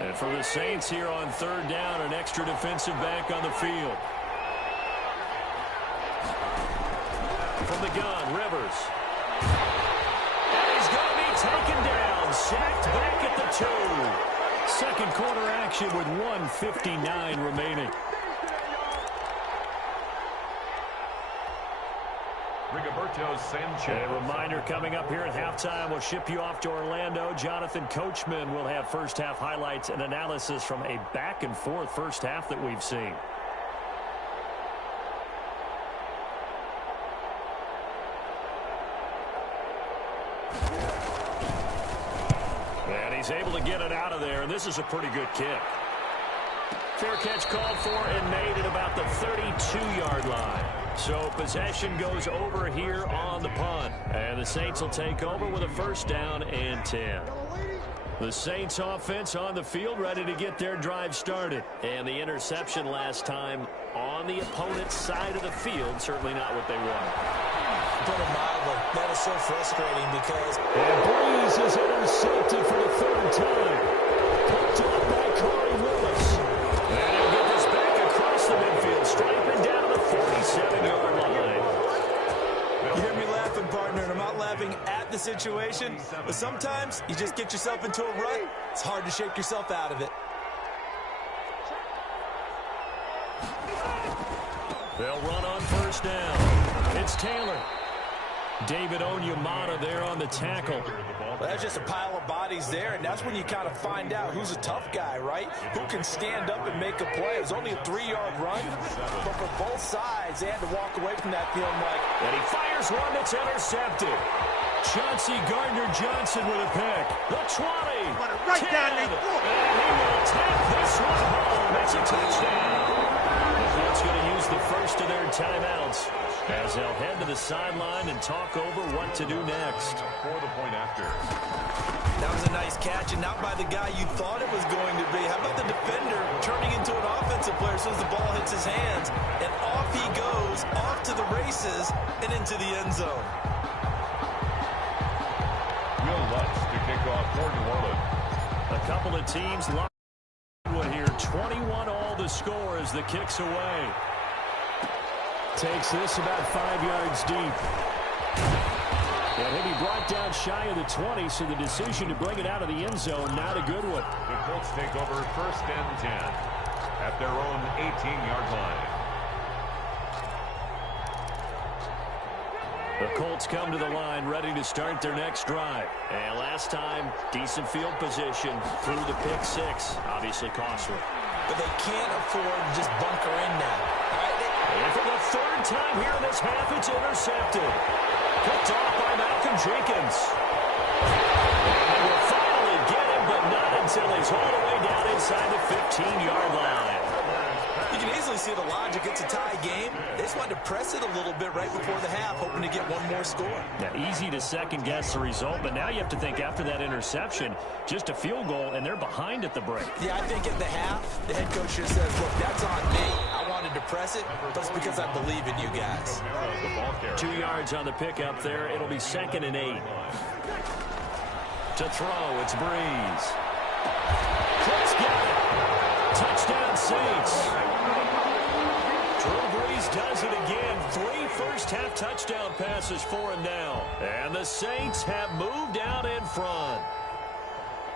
And for the Saints here on 3rd down, an extra defensive back on the field. From the gun, Rivers. And he's going to be taken down. Sacked back at the 2. 2nd quarter action with 1:59 remaining. Rigoberto Sanchez. A reminder coming up here at halftime. We'll ship you off to Orlando. Jonathan Coachman will have first half highlights and analysis from a back-and-forth first half that we've seen. And he's able to get it out of there, and this is a pretty good kick. Fair catch called for and made at about the 32-yard line. So possession goes over here on the punt. And the Saints will take over with a 1st down and 10. The Saints offense on the field ready to get their drive started. And the interception last time on the opponent's side of the field, certainly not what they wanted. Put it mildly, that is so frustrating because... And Brees is intercepted for the 3rd time. Picked up by Corey Willis. And he'll get this back across the midfield, striping down to the 47-yard line. You hear me laughing, partner, and I'm not laughing at the situation, but sometimes you just get yourself into a rut. It's hard to shake yourself out of it. They'll run on 1st down. It's Taylor. David Onyemata there on the tackle. Well, that's just a pile of bodies there, and that's when you kind of find out who's a tough guy, right? Who can stand up and make a play. It was only a 3-yard run, but for both sides, they had to walk away from that feeling like... And he fires one that's intercepted. Chauncey Gardner-Johnson with a pick. The 20. Right 10, down there. and he will take this one home. It's a touchdown. The Colts going to use the first of their timeouts as they'll head to the sideline and talk over what to do next. For the point after. That was a nice catch, and not by the guy you thought it was going to be. How about the defender turning into an offensive player as soon as the ball hits his hands, and off he goes, off to the races, and into the end zone. Will Lutz to kick off for New Orleans. A couple of teams locked here. 21 all the score as the kick's away. Takes this about 5 yards deep. And he'll be brought down shy of the 20, so the decision to bring it out of the end zone, not a good one. The Colts take over first and 10 at their own 18-yard line. The Colts come to the line ready to start their next drive. And last time, decent field position through the pick six. Obviously costly. But they can't afford to just bunker in now. And for the third time here in this half, it's intercepted. Picked off by Malcolm Jenkins. And they will finally get him, but not until he's all the way down inside the 15-yard line. You can easily see the logic. It's a tie game. They just wanted to press it a little bit right before the half, hoping to get one more score. Now, easy to second-guess the result, but now you have to think after that interception, just a field goal, and they're behind at the break. Yeah, I think at the half, the head coach just says, look, that's on me. I wanted to press it, but it's because I believe in you guys. 2 yards on the pickup there. It'll be 2nd and 8. To throw, it's Breeze. Colts get it. Touchdown, Saints. Drew Brees does it again. 3 first-half touchdown passes for him now. And the Saints have moved out in front.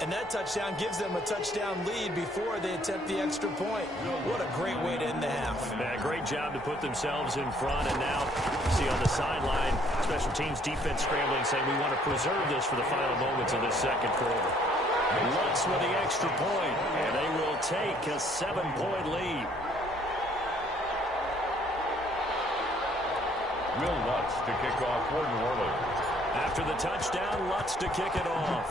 And that touchdown gives them a touchdown lead before they attempt the extra point. What a great way to end the half. Yeah, great job to put themselves in front. And now, see on the sideline, special teams defense scrambling, saying we want to preserve this for the final moments of this second quarter. Lutz with the extra point, and they will take a 7-point lead. Will Lutz to kick off for New Orleans. After the touchdown, Lutz to kick it off.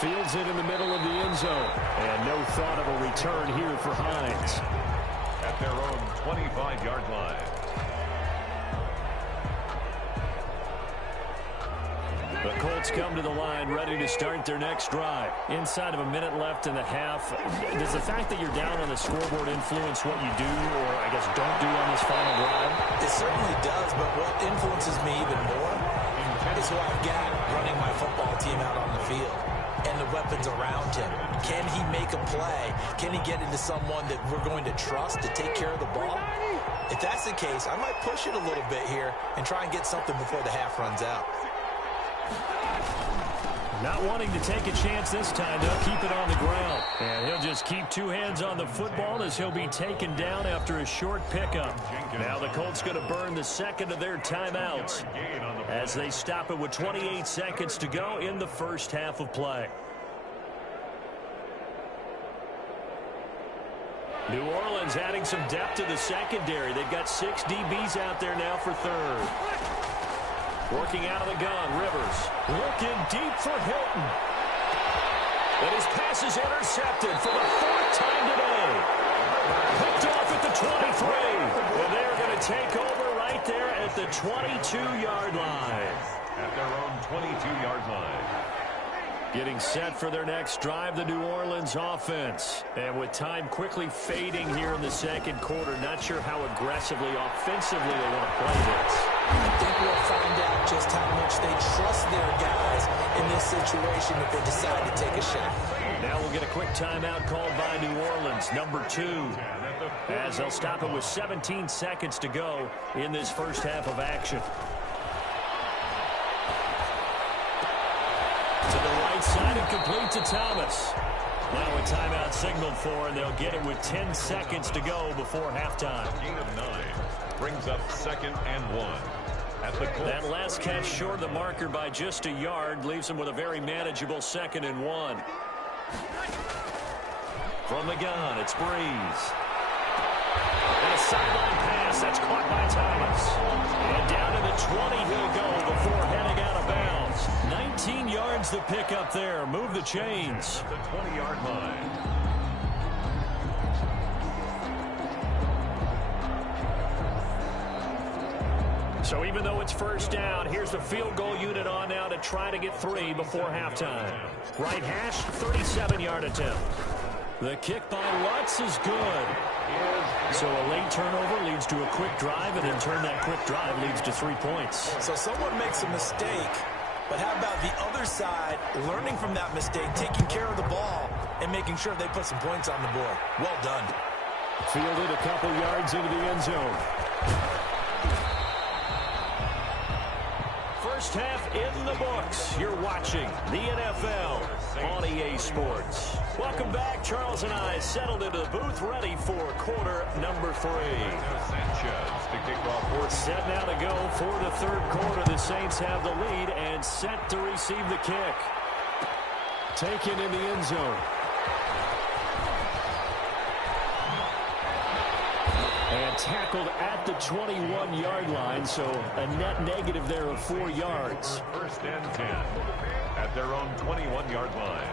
Fields it in the middle of the end zone. And no thought of a return here for Hines. At their own 25-yard line. The Colts come to the line ready to start their next drive. Inside of a minute left in the half, does the fact that you're down on the scoreboard influence what you do or, I guess, don't do on this final drive? It certainly does, but what influences me even more is who I've got running my football team out on the field and the weapons around him. Can he make a play? Can he get into someone that we're going to trust to take care of the ball? If that's the case, I might push it a little bit here and try and get something before the half runs out. Not wanting to take a chance this time, they'll keep it on the ground. And he'll just keep 2 hands on the football as he'll be taken down after a short pickup. Now the Colts going to burn the second of their timeouts as they stop it with 28 seconds to go in the first half of play. New Orleans adding some depth to the secondary. They've got 6 DBs out there now for third. Working out of the gun, Rivers. Looking deep for Hilton. And his pass is intercepted for the 4th time today. Picked off at the 23. And they're going to take over right there at the 22-yard line. At their own 22-yard line. Getting set for their next drive, the New Orleans offense. And with time quickly fading here in the second quarter, not sure how aggressively, offensively they want to play this. I think we'll find out just how much they trust their guys in this situation if they decide to take a shot. Now we'll get a quick timeout called by New Orleans, number 2. As they'll stop it with 17 seconds to go in this first half of action. To the right side and complete to Thomas. Now a timeout signaled for, and they'll get it with 10 seconds to go before halftime. Gain of 9 brings up 2nd and 1. At the Colts. That last catch short of the marker by just a yard leaves them with a very manageable 2nd and 1. From the gun, it's Breeze. And a sideline pass pass. That's caught by Thomas. And down to the 20 he'll go before heading out of bounds. 19 yards to pick up there. Move the chains. The 20-yard line. So even though it's first down, here's the field goal unit on now to try to get 3 before halftime. Right hash, 37-yard attempt. The kick by Lutz is good. So a late turnover leads to a quick drive, and in turn that quick drive leads to 3 points. So someone makes a mistake, but how about the other side learning from that mistake, taking care of the ball, and making sure they put some points on the board? Well done. Fielded a couple yards into the end zone. First half in the books. You're watching the NFL on EA Sports. Welcome back. Charles and I settled into the booth, ready for quarter number 3. Sanchez to kick off. Set now to go for the third quarter. The Saints have the lead and set to receive the kick. Taken in the end zone. And tackled at the 21-yard line, so a net negative there of 4 yards. First and 10 at their own 21-yard line.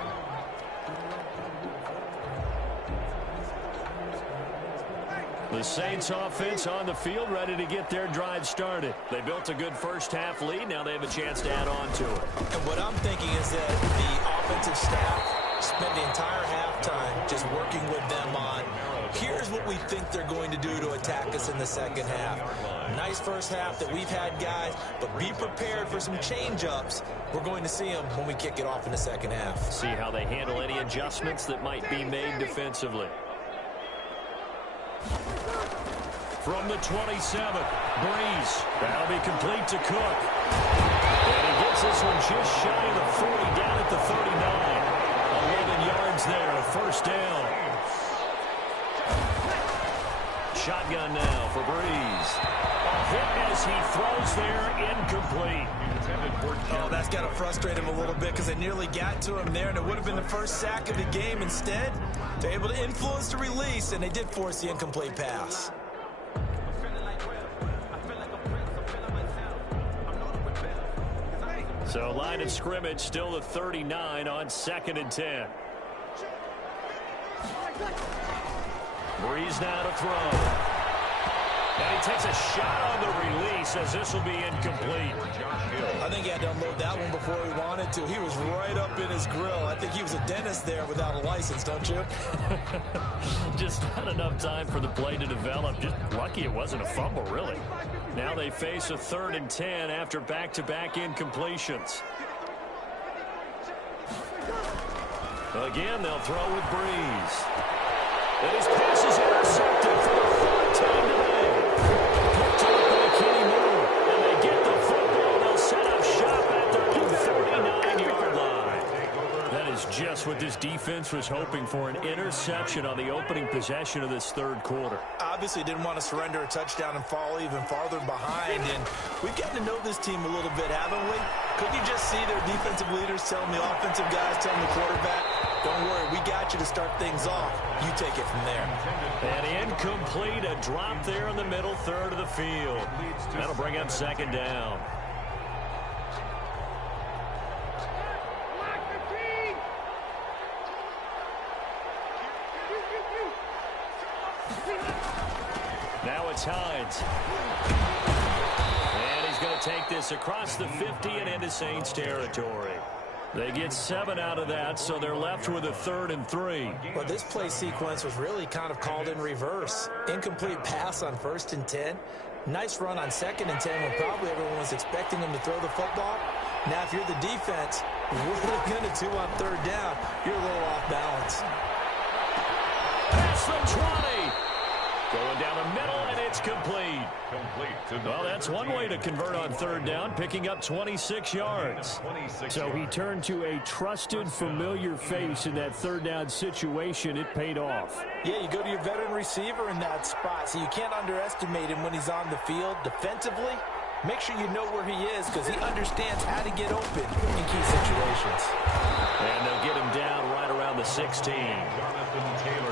The Saints offense on the field, ready to get their drive started. They built a good first half lead. Now they have a chance to add on to it. And what I'm thinking is that the offensive staff spent the entire halftime just working with them on, here's what we think they're going to do to attack us in the second half. Nice first half that we've had, guys, but be prepared for some change-ups. We're going to see them when we kick it off in the second half. See how they handle any adjustments that might be made defensively. From the 27, Breeze. That'll be complete to Cook. And he gets this one just shy of the 40, down at the 39. 11 yards there, first down. Shotgun now for Breeze. A hit as he throws there, incomplete. Oh, that's got to frustrate him a little bit because they nearly got to him there, and it would have been the first sack of the game. Instead, they're able to influence the release, and they did force the incomplete pass. So line of scrimmage still the 39 on 2nd and 10. Breeze now to throw. And he takes a shot on the release as this will be incomplete. I think he had to unload that one before he wanted to. He was right up in his grill. I think he was a dentist there without a license, don't you? Just not enough time for the play to develop. Just lucky it wasn't a fumble, really. Now they face a 3rd and 10 after back-to-back incompletions. Again, they'll throw with Breeze. And his pass is intercepted for the 3rd time today. Picked up by Kenny Moore. And they get the football. They'll set up shop at their own 39-yard line. That is just what this defense was hoping for, an interception on the opening possession of this third quarter. Obviously didn't want to surrender a touchdown and fall even farther behind. And we've gotten to know this team a little bit, haven't we? Couldn't you just see their defensive leaders telling the offensive guys, telling the quarterback, don't worry, we got you to start things off. You take it from there. And incomplete, a drop there in the middle third of the field. That'll bring up 2nd down. Now it's Hines. And he's going to take this across the 50 and into Saints territory. They get 7 out of that, so they're left with a 3rd and 3. Well, this play sequence was really kind of called in reverse. Incomplete pass on 1st and 10. Nice run on 2nd and 10 when probably everyone was expecting him to throw the football. Now, if you're the defense, what are they going to do on 3rd down? You're a little off balance. Pass the 20. Going down the middle, and it's complete. Well, that's one way to convert on 3rd down, picking up 26 yards. So he turned to a trusted, familiar face in that 3rd down situation. It paid off. Yeah, you go to your veteran receiver in that spot, so you can't underestimate him when he's on the field. Defensively, make sure you know where he is because he understands how to get open in key situations. And they'll get him down right around the 16.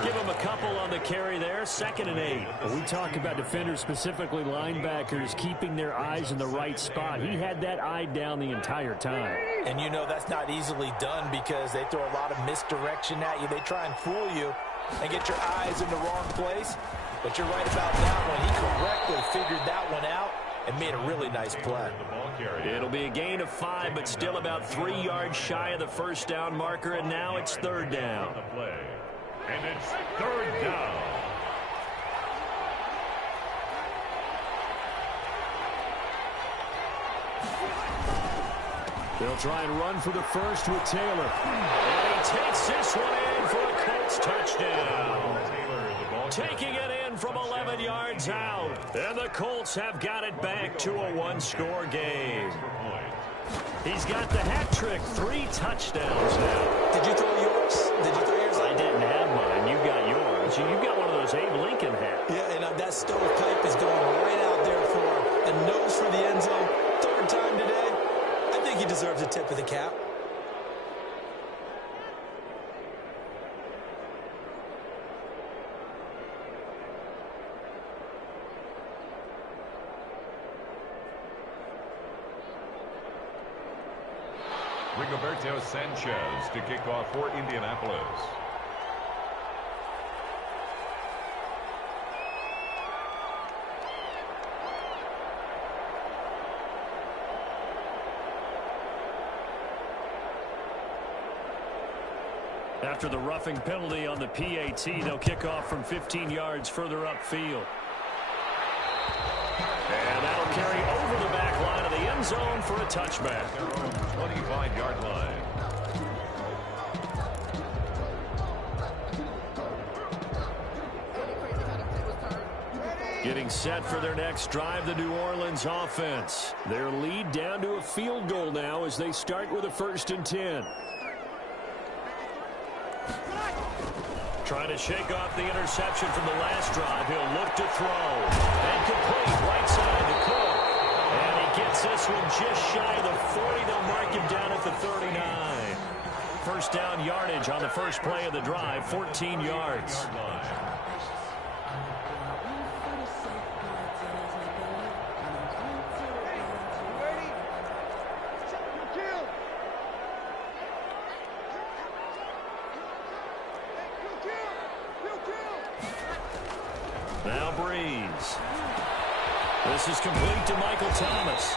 Give him a couple on the carry there, 2nd and 8. We talk about defenders, specifically linebackers, keeping their eyes in the right spot. He had that eye down the entire time. And you know that's not easily done because they throw a lot of misdirection at you. They try and fool you and get your eyes in the wrong place. But you're right about that one. He correctly figured that one out and made a really nice play. It'll be a gain of 5, but still about 3 yards shy of the first down marker, and now it's 3rd down. And it's 3rd down. They'll try and run for the first with Taylor. And he takes this one in for a Colts touchdown. Taking it in from 11 yards out. And the Colts have got it back to a 1-score game. He's got the hat trick, 3 touchdowns now. Did you throw yours? Did you throw yours? I didn't have mine. You got yours. You got one of those Abe Lincoln hats. Yeah, and that stovepipe is going right out there for a nose for the end zone. 3rd time today. I think he deserves a tip of the cap. Rigoberto Sanchez to kick off for Indianapolis. After the roughing penalty on the PAT, they'll kick off from 15 yards further upfield. And that'll carry over the back line of the end zone for a touchback. 25-yard line. Getting set for their next drive, the New Orleans offense. Their lead down to a field goal now as they start with a 1st and 10. Trying to shake off the interception from the last drive. He'll look to throw. And complete right side to Cook. And he gets this one just shy of the 40. They'll mark him down at the 39. First down yardage on the first play of the drive, 14 yards. Now Breeze. This is complete to Michael Thomas.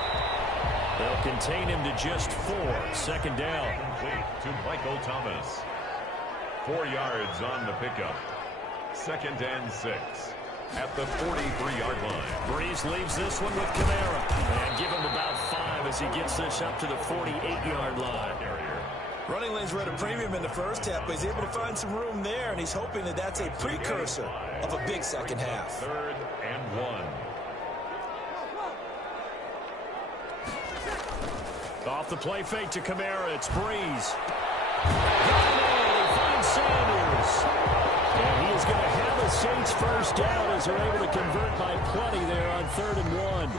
They'll contain him to just 4. 2nd down. Complete to Michael Thomas. 4 yards on the pickup. 2nd and 6 at the 43-yard line. Breeze leaves this one with Kamara. And give him about 5 as he gets this up to the 48-yard line. Running lanes were at a premium in the first half, but he's able to find some room there, and he's hoping that that's a precursor of a big second half. 3rd and 1. Off the play fake to Kamara, it's Breeze. He finds Sanders. And he is going to have a Saints first down as they're able to convert by plenty there on 3rd and 1.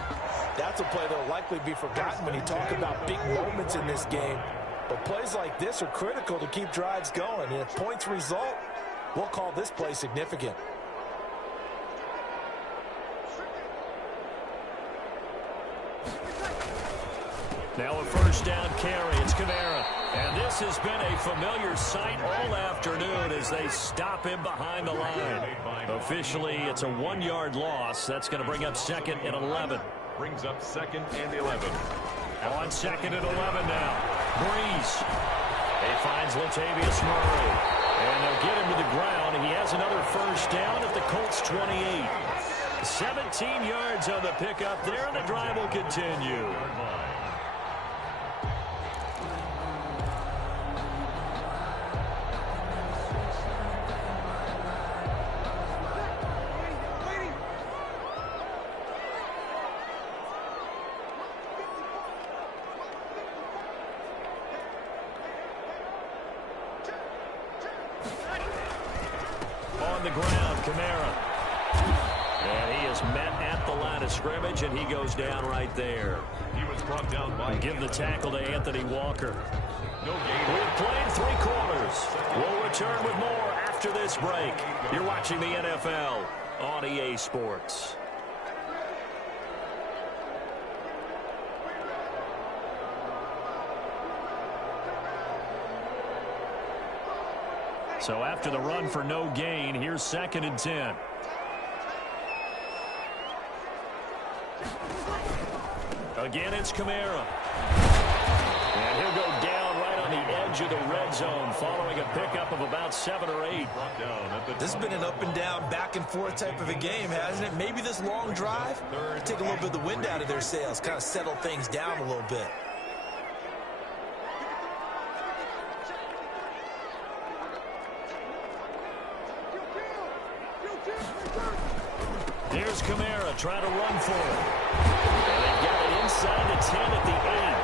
That's a play that will likely be forgotten when you talk about big moments in this game. But plays like this are critical to keep drives going. And if points result, we'll call this play significant. Now a first down carry. It's Kamara. And this has been a familiar sight all afternoon as they stop him behind the line. Officially, it's a 1-yard loss. That's going to bring up 2nd and 11. Brings up 2nd and 11. On 2nd and 11 now. Breeze. He finds Latavius Murray. And they'll get him to the ground. He has another first down at the Colts 28. 17 yards on the pickup there, and the drive will continue. On the ground, Kamara. And he is met at the line of scrimmage, and he goes down right there. He was brought down by... Give the tackle to Anthony Walker. No gain. We've played 3 quarters. We'll return with more after this break. You're watching the NFL on EA Sports. So after the run for no gain, here's 2nd and 10. Again, it's Kamara. And he'll go down right on the edge of the red zone following a pickup of about 7 or 8. This has been an up-and-down, back-and-forth type of a game, hasn't it? Maybe this long drive, take a little bit of the wind out of their sails, kind of settle things down a little bit. Here's Kamara trying to run for it. And they've got it inside the 10 at the 8.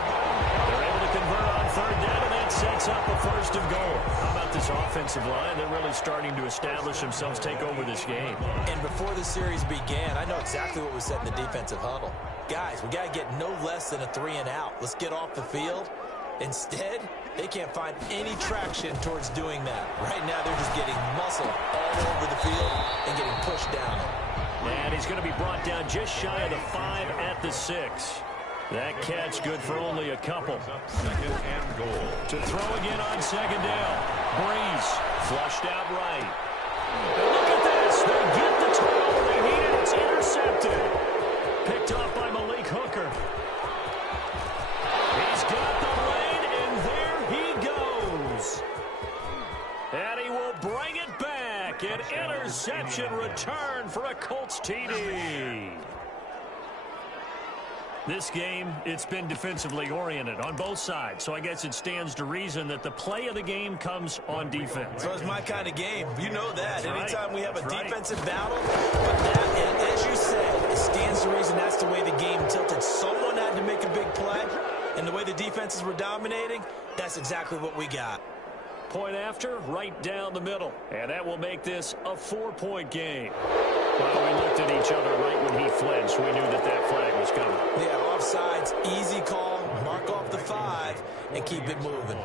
They're able to convert on 3rd down, and that sets up a 1st and goal. How about this offensive line? They're really starting to establish themselves, take over this game. And before the series began, I know exactly what was said in the defensive huddle. Guys, we got to get no less than a 3 and out. Let's get off the field. Instead, they can't find any traction towards doing that. Right now, they're just getting muscle all over the field and getting pushed down. And he's going to be brought down just shy of the 5 at the 6. That catch good for only a couple. 2nd and goal. To throw again on 2nd down. Breeze flushed out right. And look at this. They get the turnover they needed. It's intercepted. Picked off by Malik Hooker. He's got the lane, and there he goes. And he will bring it back. An interception return for a Colts TD. This game, it's been defensively oriented on both sides, so I guess it stands to reason that the play of the game comes on defense. So it's my kind of game. You know that. That's Anytime we have a right. defensive battle, but that, and as you said, it stands to reason that's the way the game tilted. Someone had to make a big play, and the way the defenses were dominating, that's exactly what we got. Point after, right down the middle. And that will make this a 4-point game. Well, we looked at each other right when he flinched. We knew that that flag was coming. Yeah, offsides, easy call, mark off the 5, and keep it moving.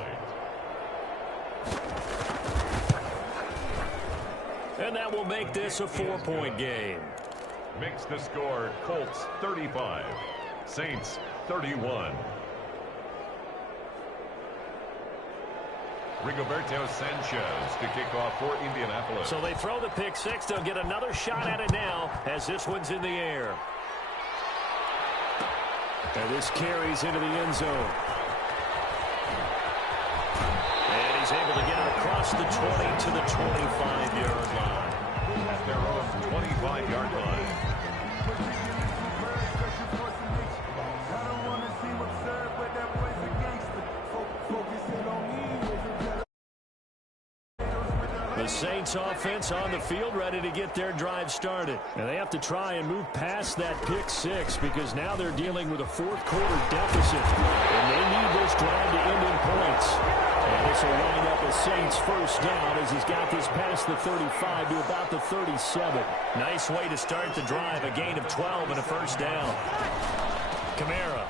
And that will make this a 4-point game. Makes the score Colts 35, Saints 31. Rigoberto Sanchez to kick off for Indianapolis. So they throw the pick 6. They'll get another shot at it now as this one's in the air. And this carries into the end zone. And he's able to get it across the 20 to the 25-yard line. At their own 25-yard line. The Saints offense on the field ready to get their drive started. And they have to try and move past that pick 6 because now they're dealing with a 4th quarter deficit. And they need this drive to end in points. And this will wind up a Saints 1st down as he's got this past the 35 to about the 37. Nice way to start the drive. A gain of 12 and a 1st down. Kamara.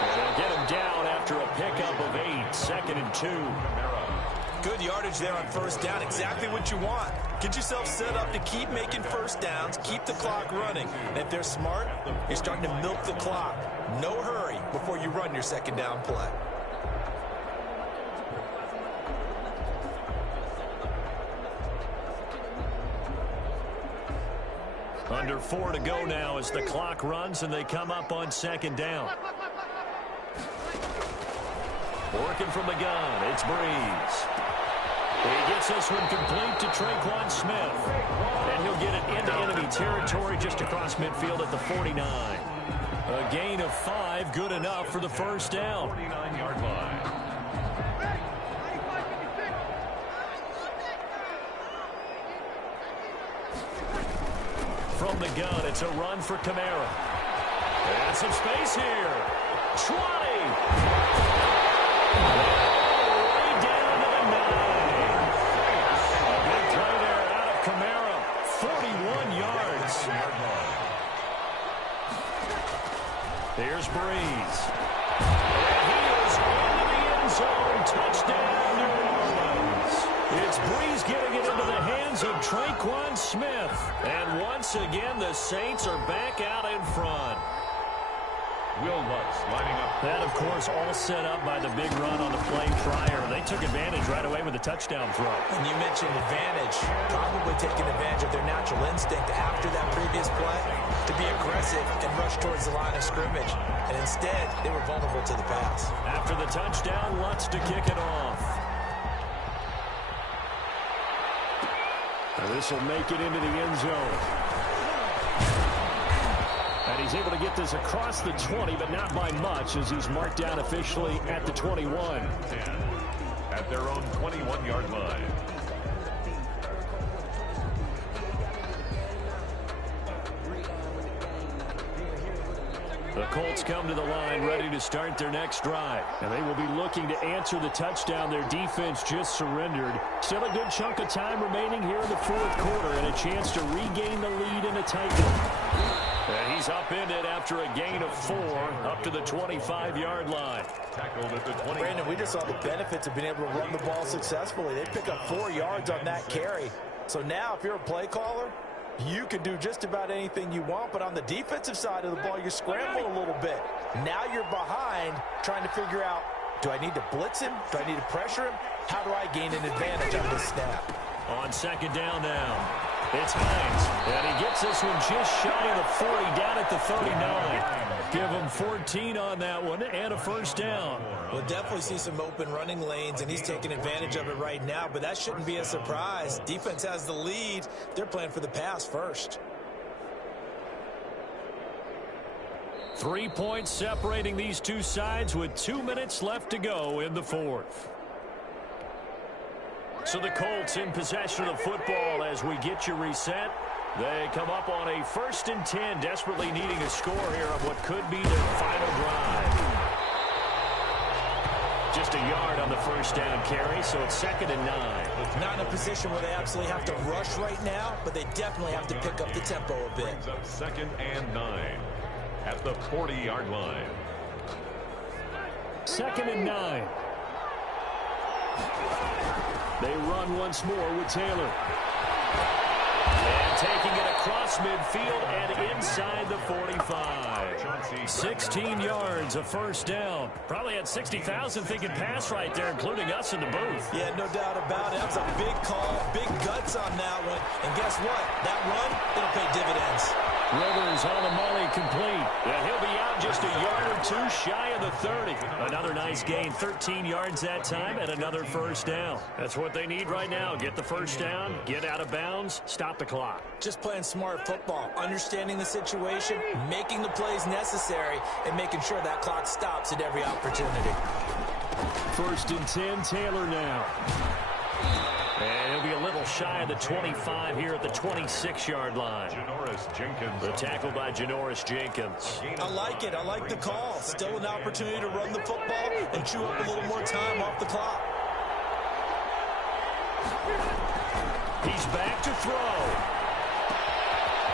And they'll get him down after a pickup of 8. 2nd and 2. Good yardage there on 1st down. Exactly what you want. Get yourself set up to keep making 1st downs, keep the clock running. And if they're smart, you're starting to milk the clock. No hurry before you run your 2nd down play. Under 4 to go now as the clock runs and they come up on 2nd down. Working from the gun, it's Breeze. He gets this one complete to Tre'Quan Smith. And he'll get it into enemy territory just across midfield at the 49. A gain of 5, good enough for the 1st down. 49-yard line. From the gun, it's a run for Kamara. And some space here. 20. Here's Breeze. And he is into the end zone. Touchdown, New Orleans. It's Breeze getting it into the hands of Tre'Quan Smith. And once again, the Saints are back out in front. Will Lutz lining up. That, of course, all set up by the big run on the play prior. They took advantage right away with the touchdown throw. And you mentioned advantage, probably taking advantage of their natural instinct after that previous play to be aggressive and rush towards the line of scrimmage. And instead, they were vulnerable to the pass. After the touchdown, Lutz to kick it off. This will make it into the end zone. And he's able to get this across the 20, but not by much, as he's marked down officially at the 21. At their own 21-yard line. The Colts come to the line ready to start their next drive. And they will be looking to answer the touchdown their defense just surrendered. Still a good chunk of time remaining here in the fourth quarter and a chance to regain the lead in a tight one. And he's upended after a gain of 4 up to the 25-yard line. Tackled at the 20. Brandon, we just saw the benefits of being able to run the ball successfully. They pick up 4 yards on that carry. So now if you're a play caller, you can do just about anything you want, but on the defensive side of the ball, you scramble a little bit. Now you're behind trying to figure out, do I need to blitz him? Do I need to pressure him? How do I gain an advantage on this snap? On second down now, it's Hines, and he gets this one just shy of the 40, down at the 39. Give him 14 on that one and a first down. We'll definitely see some open running lanes, and he's taking advantage of it right now, but that shouldn't be a surprise. Defense has the lead. They're playing for the pass first. 3 points separating these two sides with 2 minutes left to go in the fourth. So the Colts in possession of the football as we get you reset. They come up on a 1st and 10, desperately needing a score here on what could be their final drive. Just a yard on the first down carry, so it's 2nd and 9. Not in a position where they absolutely have to rush right now, but they definitely have to pick up the tempo a bit. Brings up 2nd and 9 at the 40-yard line. 2nd and 9. They run once more with Taylor. And taking it across midfield and inside the 45. 16 yards, a first down. Probably had 60,000 thinking pass right there, including us in the booth. Yeah, no doubt about it. That was a big call, big guts on that one. And guess what? That run, it'll pay dividends. Rivers on the molly complete. And he'll be out just a yard or 2 shy of the 30. Another nice gain, 13 yards that time, and another first down. That's what they need right now. Get the first down, get out of bounds, stop the clock. Just playing smart football, understanding the situation, making the plays necessary, and making sure that clock stops at every opportunity. 1st and 10, Taylor now. And he'll be a little shy of the 25 here at the 26-yard line. Janoris Jenkins. The tackle by Janoris Jenkins. I like it. I like the call. Still an opportunity to run the football and chew up a little more time off the clock. He's back to throw.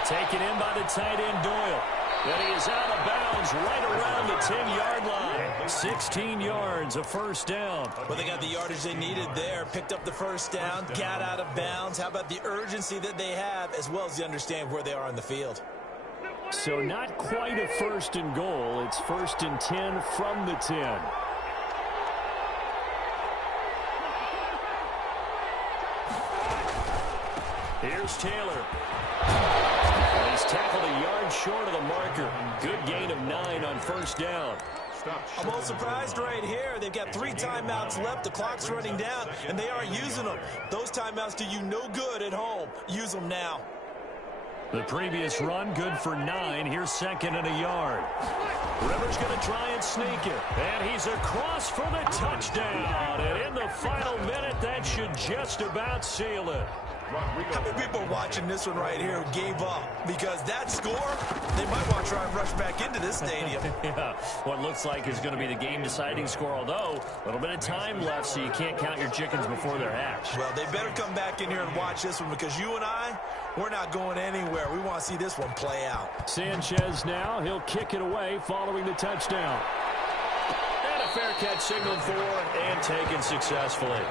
Taken in by the tight end, Doyle. And he is out of bounds right around the 10-yard line. 16 yards, a first down. Well, they got the yardage they needed there. Picked up the first down, got out of bounds. How about the urgency that they have, as well as the understanding where they are on the field? So not quite a 1st and goal. It's 1st and 10 from the 10. Here's Taylor. He's tackled a yard short of the marker. Good gain of 9 on first down. I'm all surprised right here. They've got 3 timeouts left. The clock's running down, and they aren't using them. Those timeouts do you no good at home. Use them now. The previous run, good for 9. Here's 2nd and a yard. Rivers going to try and sneak it. And he's across for the touchdown. And in the final minute, that should just about seal it. How many people are watching this one right here who gave up? Because that score, they might want to try and rush back into this stadium. Yeah, what looks like is going to be the game-deciding score, although a little bit of time left, so you can't count your chickens before they're hatched. Well, they better come back in here and watch this one, because you and I, We're not going anywhere. We want to see this one play out. Sanchez now. He'll kick it away following the touchdown. And a fair catch signaled for and taken successfully.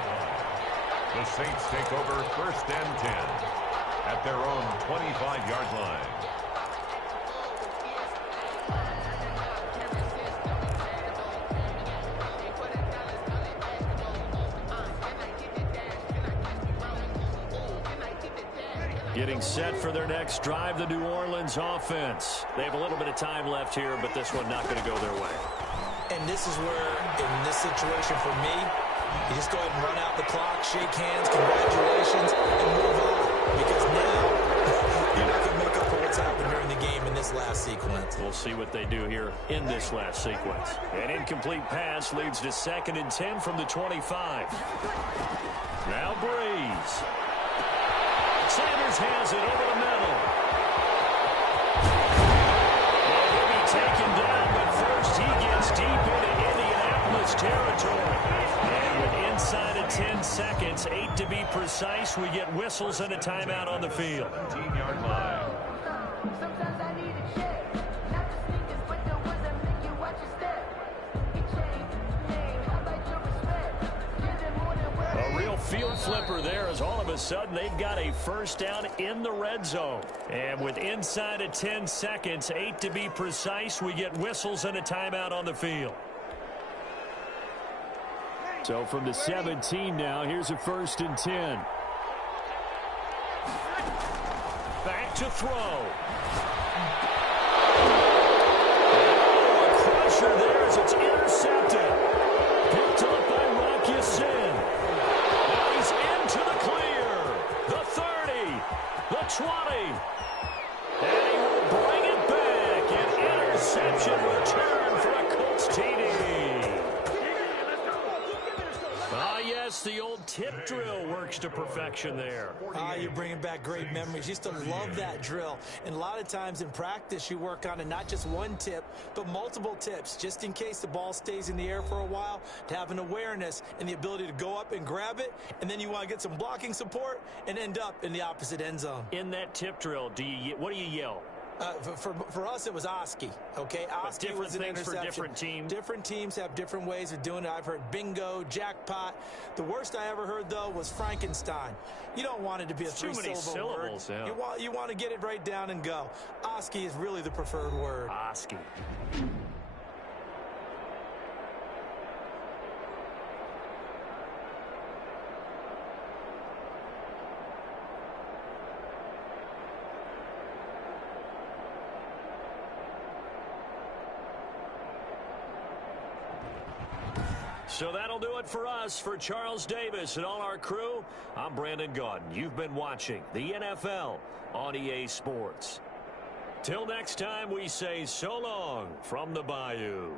The Saints take over 1st and 10 at their own 25-yard line. Getting set for their next drive, the New Orleans offense. They have a little bit of time left here, but this one not going to go their way. And this is where, in this situation for me, you just go ahead and run out the clock, shake hands, congratulations, and move on. Because now, you're not going to make up for what's happened during the game in this last sequence. We'll see what they do here in this last sequence. An incomplete pass leads to 2nd and 10 from the 25. Now Breeze. Sanders has it over the middle. And he'll be taken down, but first he gets deep into Indianapolis territory. And with inside of 10 seconds, 8 to be precise, we get whistles and a timeout on the field. 17-yard line. Sometimes I need a check, not the sneakers, but the ones that make you watch your step. He changed his name, I like your respect. Give them more than what A real field flipper there as all of a sudden they've got a first down in the red zone. And with inside of 10 seconds, 8 to be precise, we get whistles and a timeout on the field. So from the 17 now, here's a 1st and 10. Back to throw. A crusher there as it's intercepted. Picked up by Rock Ya-Sin. Now he's into the clear. The 30. The 20. And he will bring it back. An interception return for a Colts TD. Ah, yes, the old tip drill works to perfection there. You're bringing back great memories. Used to love that drill. And a lot of times in practice, you work on it, not just one tip, but multiple tips, just in case the ball stays in the air for a while, to have an awareness and the ability to go up and grab it, and then you want to get some blocking support and end up in the opposite end zone. In that tip drill, what do you yell? For us, it was Oski, okay? Oski was an things interception. for different teams. Different teams have different ways of doing it. I've heard bingo, jackpot. The worst I ever heard, though, was Frankenstein. You don't want it to be a three-syllable word. Yeah. You want to get it right down and go. Oski is really the preferred word. Oski. So that'll do it for us. For Charles Davis and all our crew, I'm Brandon Gaudin. You've been watching the NFL on EA Sports. Till next time, we say so long from the Bayou.